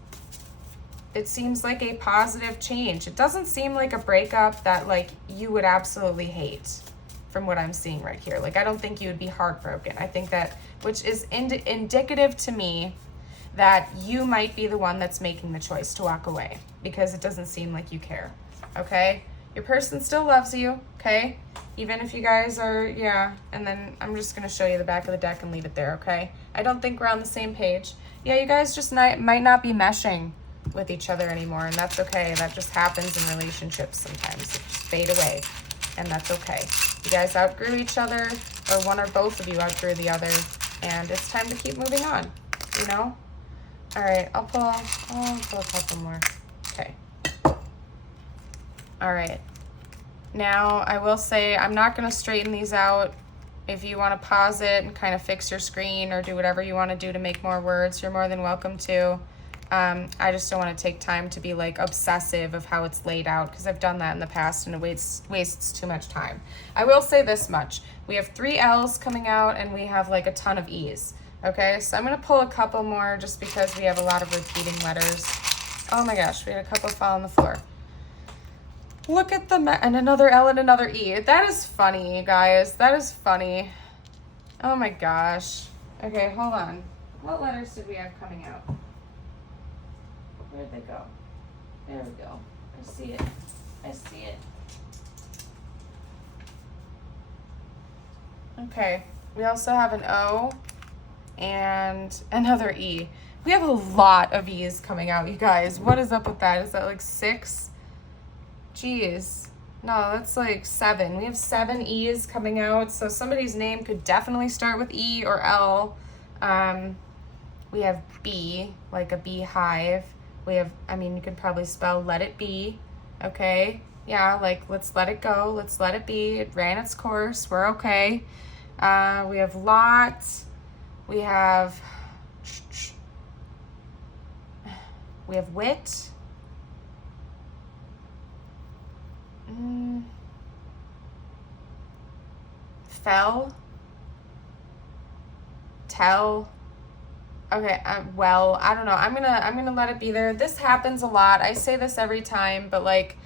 it seems like a positive change. It doesn't seem like a breakup that like you would absolutely hate. From what I'm seeing right here. Like, I don't think you would be heartbroken. I think that, which is indicative to me that you might be the one that's making the choice to walk away, because it doesn't seem like you care, okay? Your person still loves you, okay? Even if you guys are, yeah, and then I'm just going to show you the back of the deck and leave it there, okay? I don't think we're on the same page. Yeah, you guys just might not be meshing with each other anymore, and that's okay. That just happens in relationships sometimes. It just fade away, and that's okay. You guys outgrew each other, or one or both of you outgrew the other, and it's time to keep moving on, you know? All right, I'll pull a couple more. Okay. All right. Now, I will say I'm not going to straighten these out. If you want to pause it and kind of fix your screen or do whatever you want to do to make more words, you're more than welcome to. I just don't want to take time to be like obsessive of how it's laid out, because I've done that in the past and it wastes too much time. I will say this much. We have 3 L's coming out and we have like a ton of E's. Okay, so I'm going to pull a couple more just because we have a lot of repeating letters. Oh my gosh, we had a couple fall on the floor. Look at and another L and another E. That is funny, you guys. That is funny. Oh my gosh. Okay, hold on. What letters did we have coming out? Where'd they go? There we go. I see it. I see it. Okay. We also have an O and another E. We have a lot of E's coming out, you guys. What is up with that? Is that like 6? Jeez. No, that's like 7. We have 7 E's coming out. So somebody's name could definitely start with E or L. We have B, like a beehive. We have, I mean, you could probably spell let it be, okay? Yeah, like let's let it go, let's let it be. It ran its course, we're okay. We have lot, we have wit. Fell. Tell. Okay, well, I don't know. I'm gonna let it be there. This happens a lot. I say this every time, but like,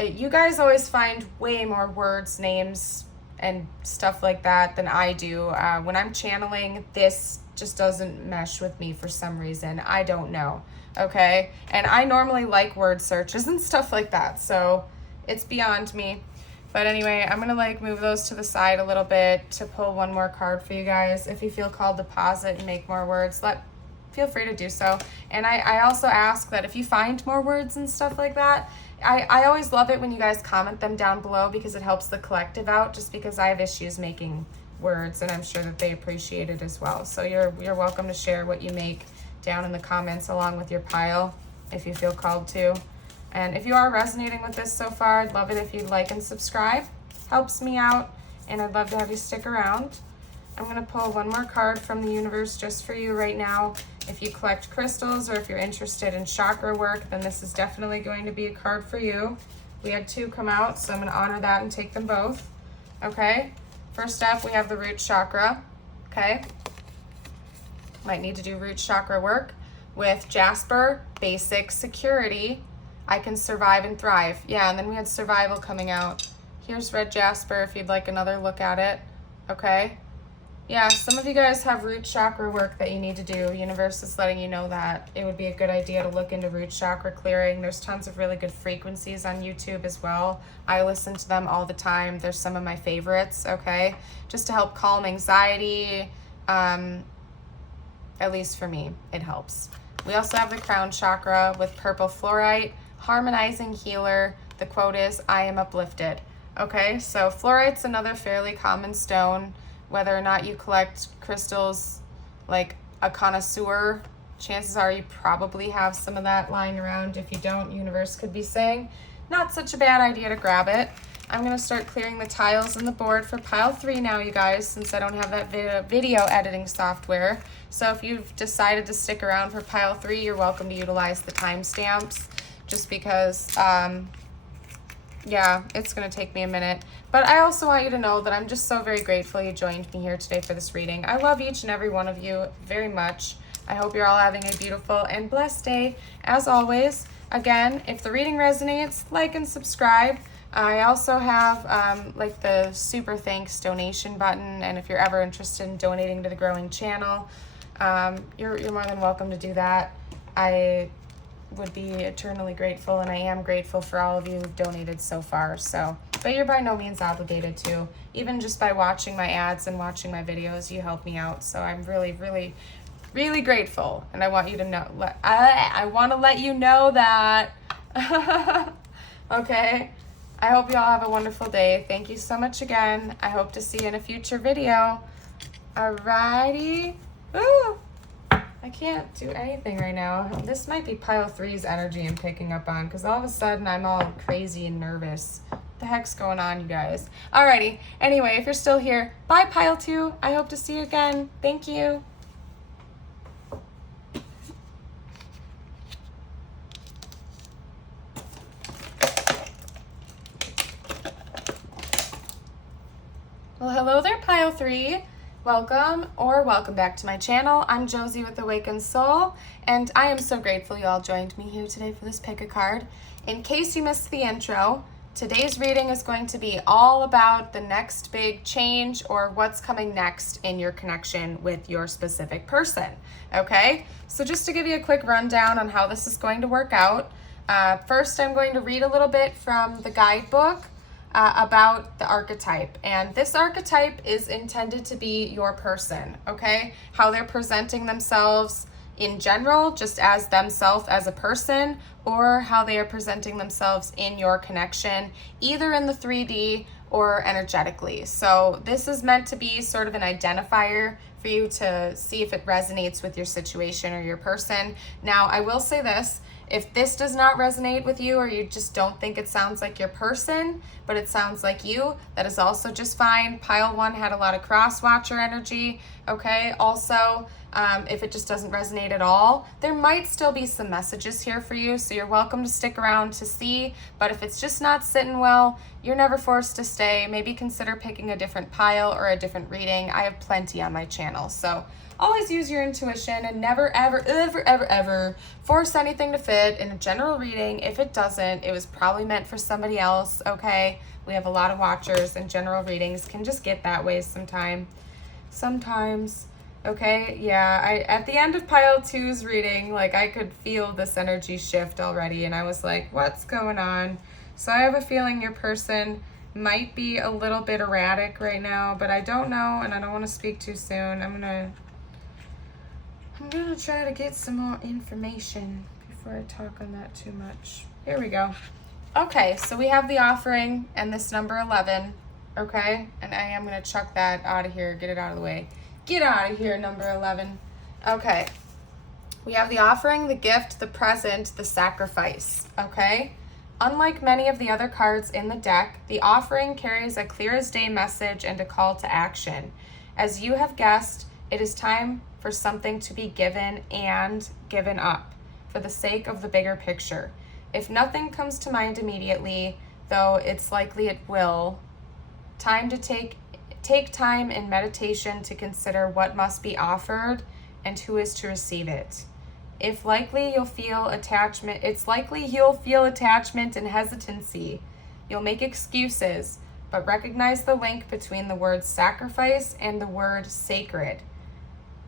you guys always find way more words, names, and stuff like that than I do. When I'm channeling, this just doesn't mesh with me for some reason. I don't know. Okay, and I normally like word searches and stuff like that, so it's beyond me. But anyway, I'm gonna like move those to the side a little bit to pull one more card for you guys. If you feel called to pause it and make more words, feel free to do so. And I also ask that if you find more words and stuff like that, I always love it when you guys comment them down below, because it helps the collective out, just because I have issues making words and I'm sure that they appreciate it as well. So you're welcome to share what you make down in the comments along with your pile if you feel called to. And if you are resonating with this so far, I'd love it if you'd like and subscribe. Helps me out, and I'd love to have you stick around. I'm going to pull one more card from the universe just for you right now. If you collect crystals or if you're interested in chakra work, then this is definitely going to be a card for you. We had 2 come out, so I'm going to honor that and take them both. Okay? First up, we have the root chakra. Okay? Might need to do root chakra work with Jasper, basic security. I can survive and thrive. Yeah, and then we had survival coming out. Here's red jasper if you'd like another look at it. Okay? Yeah, some of you guys have root chakra work that you need to do. Universe is letting you know that it would be a good idea to look into root chakra clearing. There's tons of really good frequencies on YouTube as well. I listen to them all the time. There's some of my favorites, okay? Just to help calm anxiety. At least for me, it helps. We also have the crown chakra with purple fluorite, harmonizing healer. The quote is, I am uplifted. Okay, so fluorite's another fairly common stone. Whether or not you collect crystals like a connoisseur, chances are you probably have some of that lying around. If you don't, universe could be saying, not such a bad idea to grab it. I'm going to start clearing the tiles and the board for pile 3 now, you guys, since I don't have that video editing software. So if you've decided to stick around for pile 3, you're welcome to utilize the timestamps, just because, yeah, it's going to take me a minute. But I also want you to know that I'm just so very grateful you joined me here today for this reading. I love each and every one of you very much. I hope you're all having a beautiful and blessed day. As always, again, if the reading resonates, like and subscribe. I also have like the super thanks donation button, and if you're ever interested in donating to the growing channel, you're more than welcome to do that. I would be eternally grateful, and I am grateful for all of you who've donated so far. So, but you're by no means obligated to. Even just by watching my ads and watching my videos, you help me out. So I'm really, really, really grateful, and I want you to know. I want to let you know that. Okay. I hope you all have a wonderful day. Thank you so much again. I hope to see you in a future video. Alrighty. Ooh. I can't do anything right now. This might be pile 3's energy I'm picking up on, because all of a sudden I'm all crazy and nervous. What the heck's going on, you guys? Alrighty. Anyway, if you're still here, bye pile 2. I hope to see you again. Thank you. Well, hello there, pile 3. Welcome or welcome back to my channel. I'm Josie with Awakened Soul, and I am so grateful you all joined me here today for this pick a card. In case you missed the intro, today's reading is going to be all about the next big change or what's coming next in your connection with your specific person, okay? So just to give you a quick rundown on how this is going to work out, first I'm going to read a little bit from the guidebook about the archetype, and this archetype is intended to be your person, okay? How they're presenting themselves in general, just as themselves as a person, or how they are presenting themselves in your connection, either in the 3D or energetically. So this is meant to be sort of an identifier for you to see if it resonates with your situation or your person. Now, I will say this. If this does not resonate with you, or you just don't think it sounds like your person, but it sounds like you, that is also just fine. Pile 1 had a lot of cross-watcher energy, okay? Also, if it just doesn't resonate at all, there might still be some messages here for you, so you're welcome to stick around to see. But if it's just not sitting well, you're never forced to stay. Maybe consider picking a different pile or a different reading. I have plenty on my channel, so always use your intuition, and never, ever, ever, ever, ever force anything to fit in a general reading. If it doesn't, it was probably meant for somebody else, okay? We have a lot of watchers, and general readings can just get that way sometimes, okay? Yeah, at the end of pile 2's reading, like, I could feel this energy shift already, and I was like, what's going on? So I have a feeling your person might be a little bit erratic right now, but I don't know, and I don't want to speak too soon. I'm gonna try to get some more information before I talk on that too much. Here we go. Okay, so we have the offering and this number 11, okay? And I am going to chuck that out of here, get it out of the way. Get out of here, number 11. Okay, we have the offering, the gift, the present, the sacrifice, okay? Unlike many of the other cards in the deck, the offering carries a clear as day message and a call to action. As you have guessed, it is time for something to be given and given up for the sake of the bigger picture. If nothing comes to mind immediately, though it's likely it will, time to take time in meditation to consider what must be offered and who is to receive it. It's likely you'll feel attachment and hesitancy. You'll make excuses, but recognize the link between the word sacrifice and the word sacred.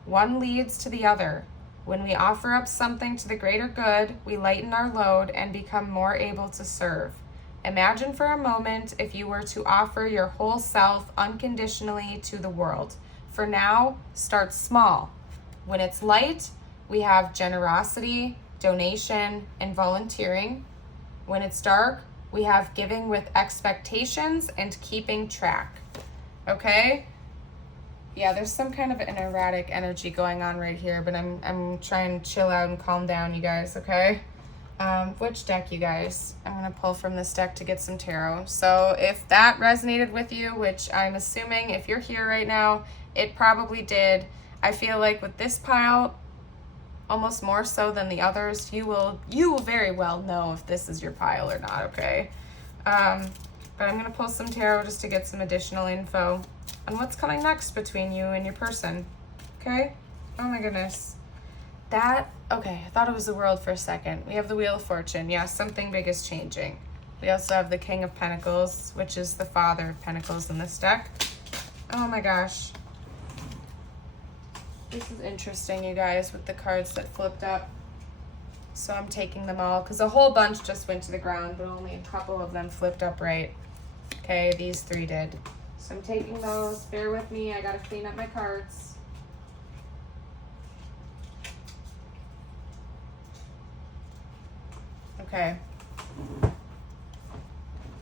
One leads to the other. When we offer up something to the greater good, we lighten our load and become more able to serve. Imagine for a moment if you were to offer your whole self unconditionally to the world. For now, start small. When it's light, we have generosity, donation, and volunteering. When it's dark, we have giving with expectations and keeping track. Okay? Yeah, there's some kind of an erratic energy going on right here, but I'm trying to chill out and calm down, you guys, okay? Which deck, you guys? I'm going to pull from this deck to get some tarot. So if that resonated with you, which I'm assuming if you're here right now, it probably did. I feel like with this pile, almost more so than the others, you will very well know if this is your pile or not, okay? But I'm going to pull some tarot just to get some additional info on what's coming next between you and your person, okay? Oh my goodness. Okay, I thought it was the world for a second. We have the Wheel of Fortune. Yeah, something big is changing. We also have the King of Pentacles, which is the Father of Pentacles in this deck. Oh my gosh. This is interesting, you guys, with the cards that flipped up. So I'm taking them all, because a whole bunch just went to the ground, but only a couple of them flipped up right. Okay, these 3 did. So I'm taking those. Bear with me. I got to clean up my cards. Okay.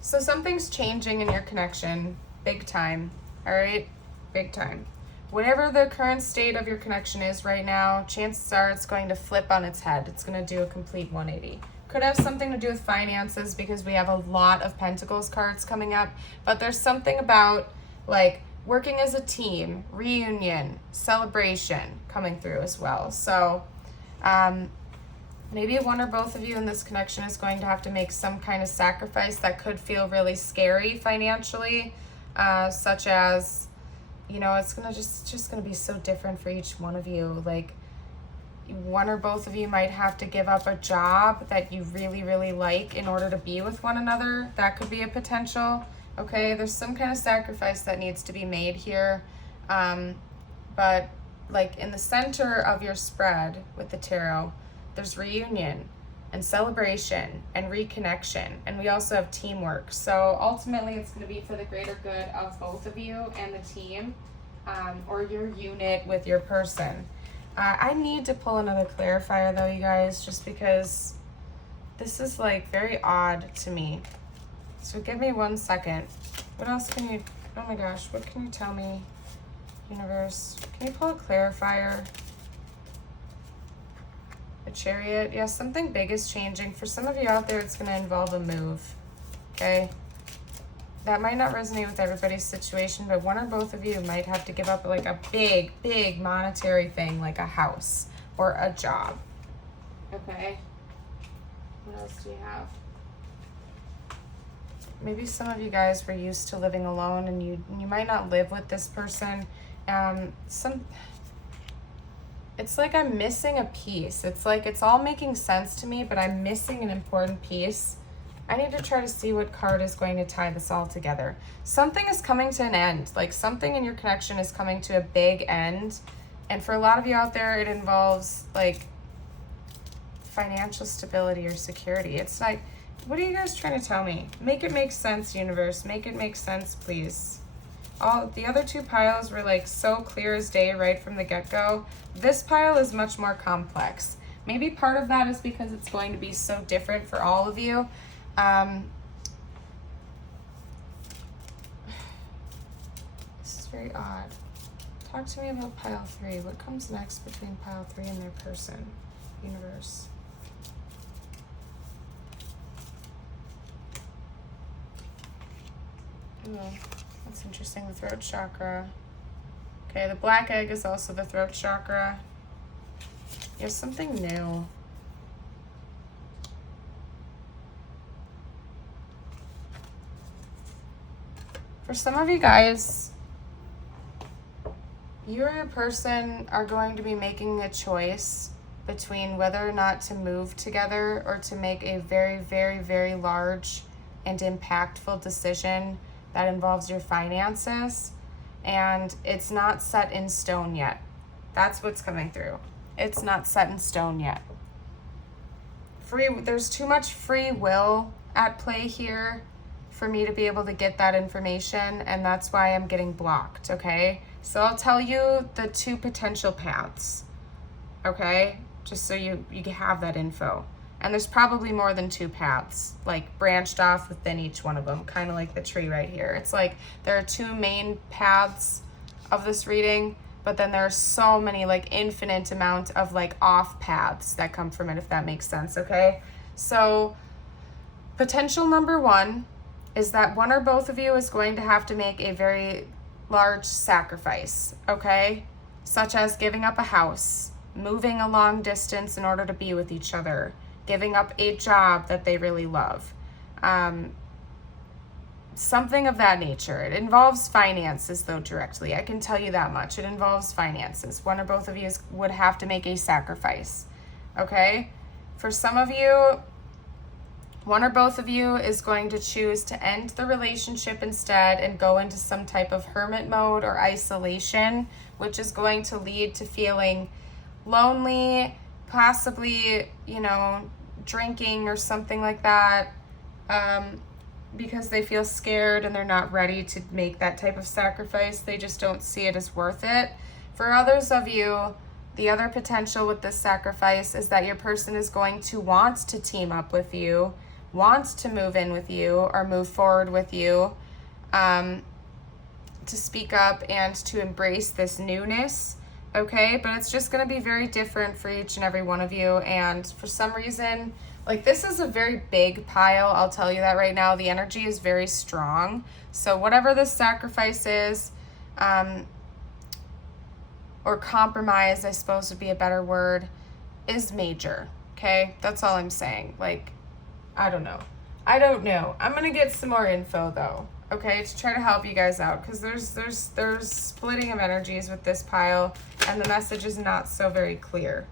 So something's changing in your connection, big time, all right? Big time. Whatever the current state of your connection is right now, chances are it's going to flip on its head. It's going to do a complete 180. Could have something to do with finances because we have a lot of Pentacles cards coming up, but there's something about like working as a team, reunion, celebration coming through as well. So, maybe one or both of you in this connection is going to have to make some kind of sacrifice that could feel really scary financially, such as, you know, it's gonna just gonna be so different for each one of you. Like, one or both of you might have to give up a job that you really, really like in order to be with one another. That could be a potential. Okay, there's some kind of sacrifice that needs to be made here. But like in the center of your spread with the tarot, there's reunion and celebration and reconnection. And we also have teamwork. So ultimately it's going to be for the greater good of both of you and the team, or your unit with your person. I need to pull another clarifier though, you guys, just because this is like very odd to me. So give me 1 second. What else can you, oh my gosh, what can you tell me, universe? Can you pull a clarifier? A Chariot. Yeah, something big is changing. For some of you out there, it's going to involve a move. Okay? That might not resonate with everybody's situation, but one or both of you might have to give up like a big, big monetary thing, like a house or a job. Okay? What else do you have? Maybe some of you guys were used to living alone and you might not live with this person. It's like I'm missing a piece. It's like it's all making sense to me, but I'm missing an important piece. I need to try to see what card is going to tie this all together. Something is coming to an end. Like something in your connection is coming to a big end. And for a lot of you out there, it involves like financial stability or security. It's like, what are you guys trying to tell me? Make it make sense, universe. Make it make sense, please. All the other 2 piles were like so clear as day right from the get-go. This pile is much more complex. Maybe part of that is because it's going to be so different for all of you. This is very odd. Talk to me about pile 3. What comes next between pile 3 and their person, universe? Ooh. That's interesting, the throat chakra. Okay, the black egg is also the throat chakra. There's something new. For some of you guys, you or your person are going to be making a choice between whether or not to move together or to make a very, very, very large and impactful decision that involves your finances, and it's not set in stone yet. That's what's coming through. It's not set in stone yet. There's too much free will at play here for me to be able to get that information, and that's why I'm getting blocked, okay? So I'll tell you the 2 potential paths, okay? Just so you have that info. And there's probably more than 2 paths, like branched off within each one of them, kind of like the tree right here. It's like there are 2 main paths of this reading, but then there are so many, like infinite amount of like off paths that come from it, if that makes sense, okay? So potential number one is that one or both of you is going to have to make a very large sacrifice, okay? Such as giving up a house, moving a long distance in order to be with each other, giving up a job that they really love, something of that nature. It involves finances, though, directly. I can tell you that much. It involves finances. One or both of you would have to make a sacrifice, okay? For some of you, one or both of you is going to choose to end the relationship instead and go into some type of hermit mode or isolation, which is going to lead to feeling lonely, possibly, drinking or something like that, because they feel scared and they're not ready to make that type of sacrifice. They just don't see it as worth it. For others of you, the other potential with this sacrifice is that your person is going to want to team up with you, wants to move in with you or move forward with you, to speak up and to embrace this newness, okay? But it's just going to be very different for each and every one of you. And for some reason, this is a very big pile, I'll tell you that right now. The energy is very strong. So whatever this sacrifice is, or compromise, I suppose would be a better word, is major, okay? That's all I'm saying. I don't know. I'm going to get some more info, though, okay, to try to help you guys out, because there's splitting of energies with this pile, and the message is not so very clear,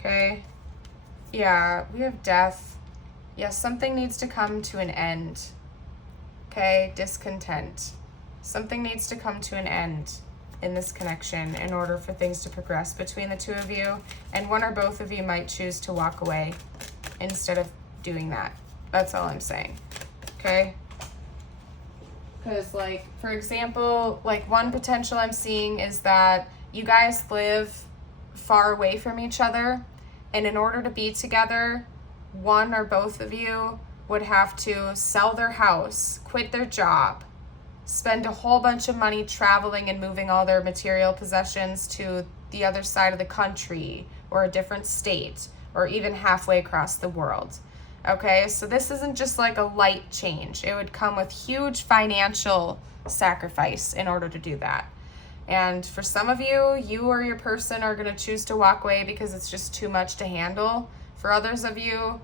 okay? Yeah, we have death. Yes, something needs to come to an end, okay? Discontent. Something needs to come to an end in this connection in order for things to progress between the two of you, and one or both of you might choose to walk away instead of doing that. That's all I'm saying, okay? Because, for example, one potential I'm seeing is that you guys live far away from each other, and in order to be together, one or both of you would have to sell their house, quit their job, spend a whole bunch of money traveling and moving all their material possessions to the other side of the country or a different state or even halfway across the world. Okay, so this isn't just a light change. It would come with huge financial sacrifice in order to do that. And for some of you, you or your person are going to choose to walk away because it's just too much to handle. For others of you,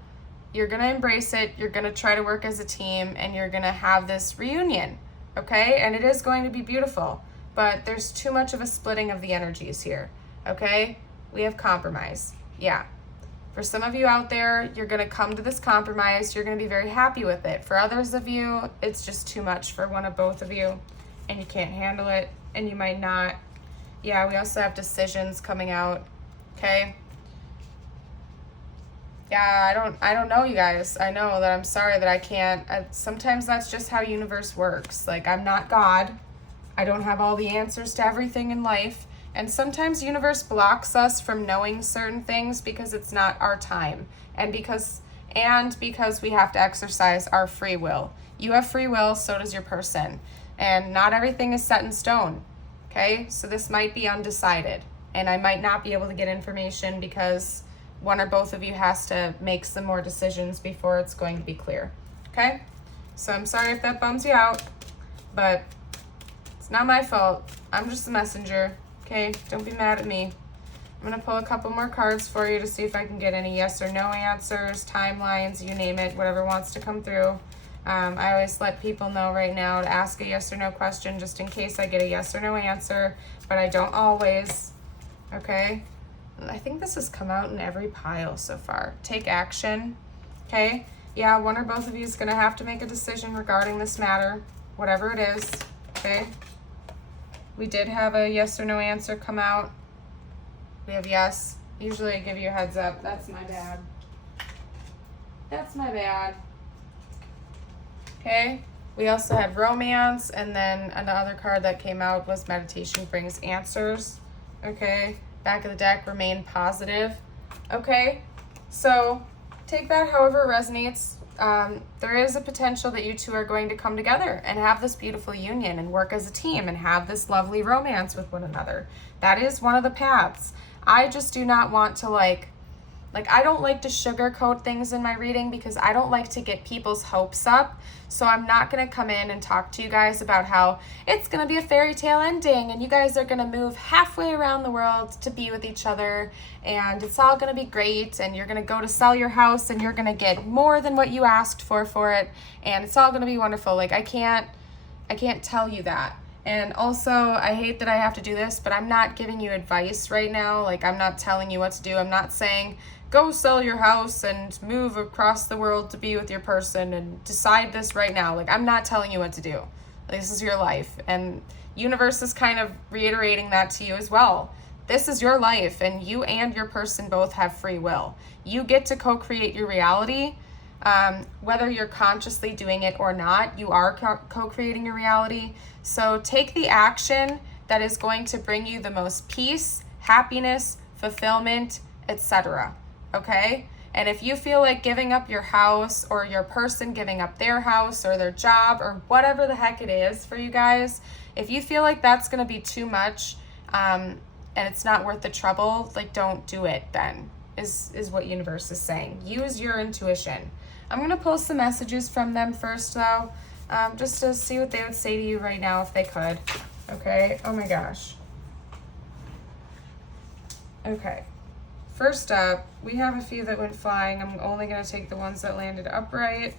you're going to embrace it. You're going to try to work as a team, and you're going to have this reunion, okay? And it is going to be beautiful, but there's too much of a splitting of the energies here, okay? We have compromise, yeah. For some of you out there, you're going to come to this compromise. You're going to be very happy with it. For others of you, it's just too much for one or both of you, and you can't handle it, and you might not. Yeah, we also have decisions coming out, okay? Yeah, I don't know, you guys. I know that I'm sorry that I can't. Sometimes that's just how universe works. I'm not God. I don't have all the answers to everything in life. And sometimes universe blocks us from knowing certain things because it's not our time. And because we have to exercise our free will. You have free will, so does your person. And not everything is set in stone, okay? So this might be undecided. And I might not be able to get information because one or both of you has to make some more decisions before it's going to be clear, okay? So I'm sorry if that bums you out, but it's not my fault. I'm just the messenger, okay? Don't be mad at me. I'm going to pull a couple more cards for you to see if I can get any yes or no answers, timelines, you name it, whatever wants to come through. I always let people know right now to ask a yes or no question just in case I get a yes or no answer, but I don't always, okay? I think this has come out in every pile so far. Take action, okay? Yeah, one or both of you is going to have to make a decision regarding this matter, whatever it is, okay? We did have a yes or no answer come out. We have yes. Usually I give you a heads up. That's my bad. That's my bad. Okay? We also had romance, and then another card that came out was meditation brings answers, okay? Back of the deck, remain positive. Okay, so take that however it resonates. There is a potential that you two are going to come together and have this beautiful union and work as a team and have this lovely romance with one another. That is one of the paths. I just do not want to Like, I don't like to sugarcoat things in my reading because I don't like to get people's hopes up. So I'm not going to come in and talk to you guys about how it's going to be a fairy tale ending and you guys are going to move halfway around the world to be with each other and it's all going to be great and you're going to go to sell your house and you're going to get more than what you asked for it and it's all going to be wonderful. Like, I can't tell you that. And also, I hate that I have to do this, but I'm not giving you advice right now. Like, I'm not telling you what to do. I'm not saying, go sell your house and move across the world to be with your person and decide this right now. Like, I'm not telling you what to do. This is your life. And universe is kind of reiterating that to you as well. This is your life, and you and your person both have free will. You get to co-create your reality. Whether you're consciously doing it or not, you are co-creating your reality. So take the action that is going to bring you the most peace, happiness, fulfillment, etc. Okay? And if you feel like giving up your house or your person giving up their house or their job or whatever the heck it is for you guys, if you feel like that's going to be too much and it's not worth the trouble, like, don't do it then, is what universe is saying. Use your intuition. I'm going to pull some messages from them first, though, just to see what they would say to you right now if they could. Okay? Oh, my gosh. Okay. First up, we have a few that went flying. I'm only going to take the ones that landed upright.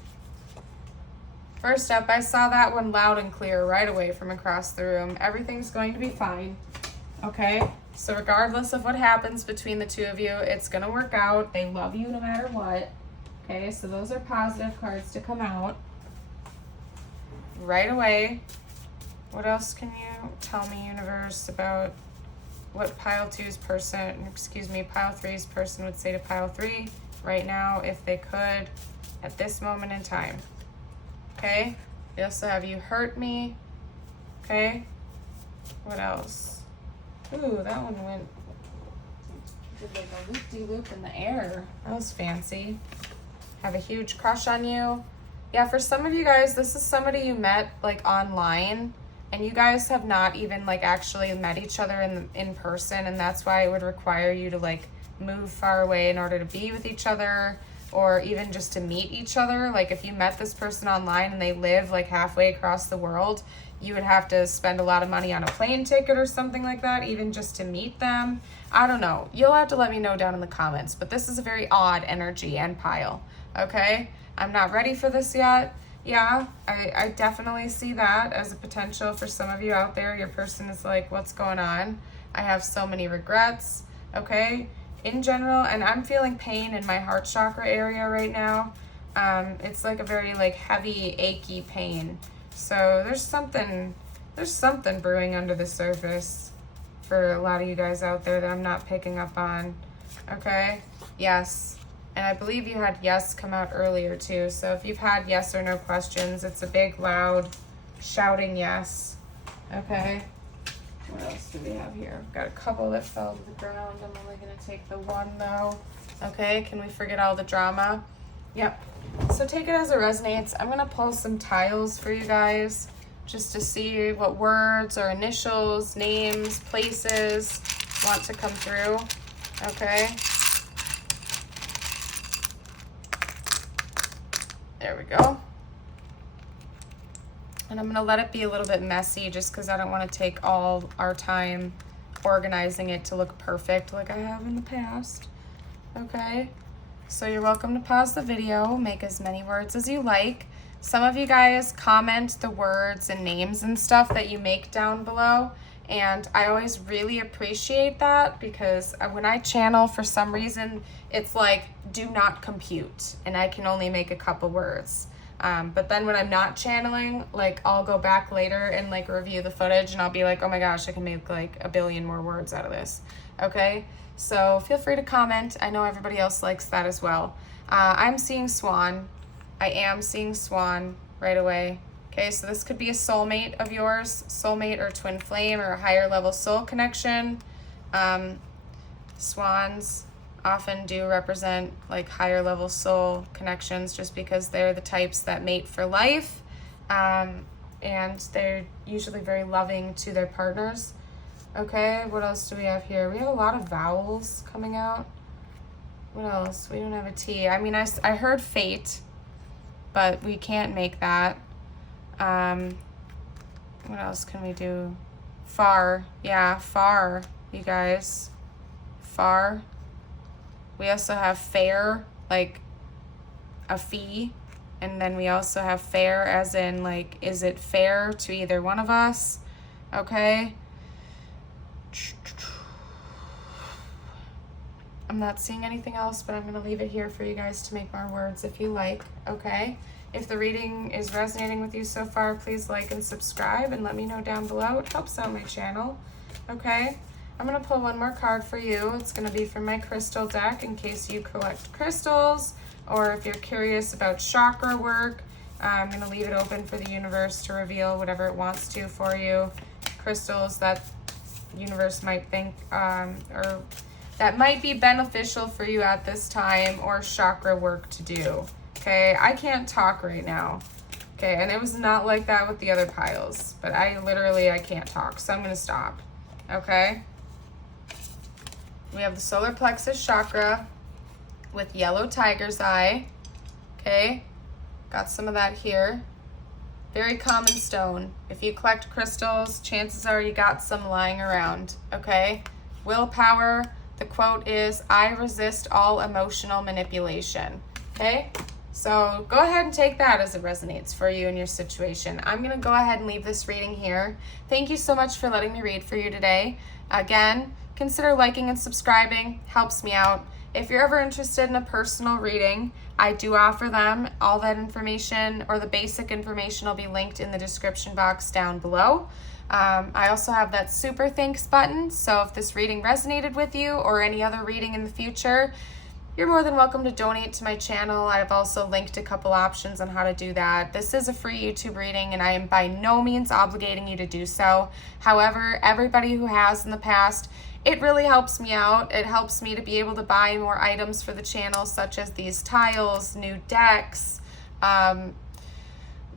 First up, I saw that one loud and clear right away from across the room. Everything's going to be fine. Okay? So regardless of what happens between the two of you, it's going to work out. They love you no matter what. Okay, so those are positive cards to come out right away. What else can you tell me, universe, about what pile 2's person, pile 3's person would say to pile 3 right now if they could at this moment in time? Okay, they also have you hurt me. Okay, what else? Ooh, that one did like a loop-de-loop in the air. That was fancy. Have a huge crush on you. Yeah, for some of you guys, this is somebody you met like online and you guys have not even like actually met each other in person, and that's why it would require you to like move far away in order to be with each other or even just to meet each other. Like, if you met this person online and they live like halfway across the world, you would have to spend a lot of money on a plane ticket or something like that, even just to meet them. I don't know. You'll have to let me know down in the comments, but this is a very odd energy and pile. Okay, I'm not ready for this yet. Yeah, I definitely see that as a potential for some of you out there. Your person is like, what's going on? I have so many regrets. Okay, in general, and I'm feeling pain in my heart chakra area right now. It's like a very like heavy, achy pain. So there's something brewing under the surface for a lot of you guys out there that I'm not picking up on. Okay, yes. And I believe you had yes come out earlier too. So if you've had yes or no questions, it's a big, loud, shouting yes. Okay. What else do we have here? We've got a couple that fell to the ground. I'm only going to take the one though. Okay. Can we forget all the drama? Yep. So take it as it resonates. I'm going to pull some tiles for you guys just to see what words or initials, names, places want to come through. Okay. There we go. And I'm going to let it be a little bit messy just because I don't want to take all our time organizing it to look perfect like I have in the past. Okay. So you're welcome to pause the video, make as many words as you like. Some of you guys comment the words and names and stuff that you make down below. And I always really appreciate that because when I channel, for some reason, it's like, do not compute. And I can only make a couple words. But then when I'm not channeling, like, I'll go back later and like review the footage and I'll be like, oh my gosh, I can make like a billion more words out of this. Okay. So feel free to comment. I know everybody else likes that as well. I'm seeing swan. I am seeing swan right away. Okay, so this could be a soulmate of yours, soulmate or twin flame or a higher level soul connection. Swans often do represent like higher level soul connections just because they're the types that mate for life. And they're usually very loving to their partners. Okay, what else do we have here? We have a lot of vowels coming out. What else? We don't have a T. I mean, I heard fate, but we can't make that. What else can we do? Far. Yeah, far, you guys. Far. We also have fair, like a fee. And then we also have fair as in, like, is it fair to either one of us? Okay. I'm not seeing anything else, but I'm going to leave it here for you guys to make more words if you like, okay? If the reading is resonating with you so far, please like and subscribe and let me know down below. It helps out my channel, okay? I'm going to pull one more card for you. It's going to be from my crystal deck in case you collect crystals, or if you're curious about chakra work. I'm going to leave it open for the universe to reveal whatever it wants to for you. Crystals that universe might think, or that might be beneficial for you at this time, or chakra work to do. Okay, I can't talk right now. Okay, and it was not like that with the other piles, but I can't talk, so I'm gonna stop. Okay, we have the solar plexus chakra with yellow tiger's eye. Okay, got some of that here. Very common stone. If you collect crystals, chances are you got some lying around. Okay, willpower. The quote is, I resist all emotional manipulation. Okay, so go ahead and take that as it resonates for you in your situation. I'm going to go ahead and leave this reading here. Thank you so much for letting me read for you today. Again, consider liking and subscribing. Helps me out. If you're ever interested in a personal reading, I do offer them. All that information, or the basic information, will be linked in the description box down below. I also have that super thanks button, so if this reading resonated with you or any other reading in the future, you're more than welcome to donate to my channel. I've also linked a couple options on how to do that. This is a free YouTube reading, and I am by no means obligating you to do so. However, everybody who has in the past, it really helps me out. It helps me to be able to buy more items for the channel, such as these tiles, new decks,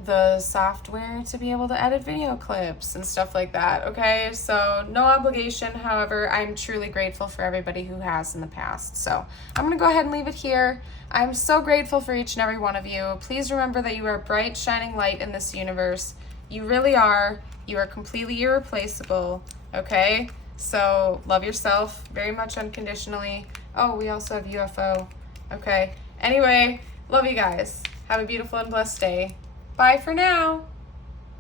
the software to be able to edit video clips and stuff like that, okay? So no obligation. However, I'm truly grateful for everybody who has in the past. So I'm going to go ahead and leave it here. I'm so grateful for each and every one of you. Please remember that you are a bright, shining light in this universe. You really are. You are completely irreplaceable, okay? So love yourself very much unconditionally. Oh, we also have UFO. Okay. Anyway, love you guys. Have a beautiful and blessed day. Bye for now.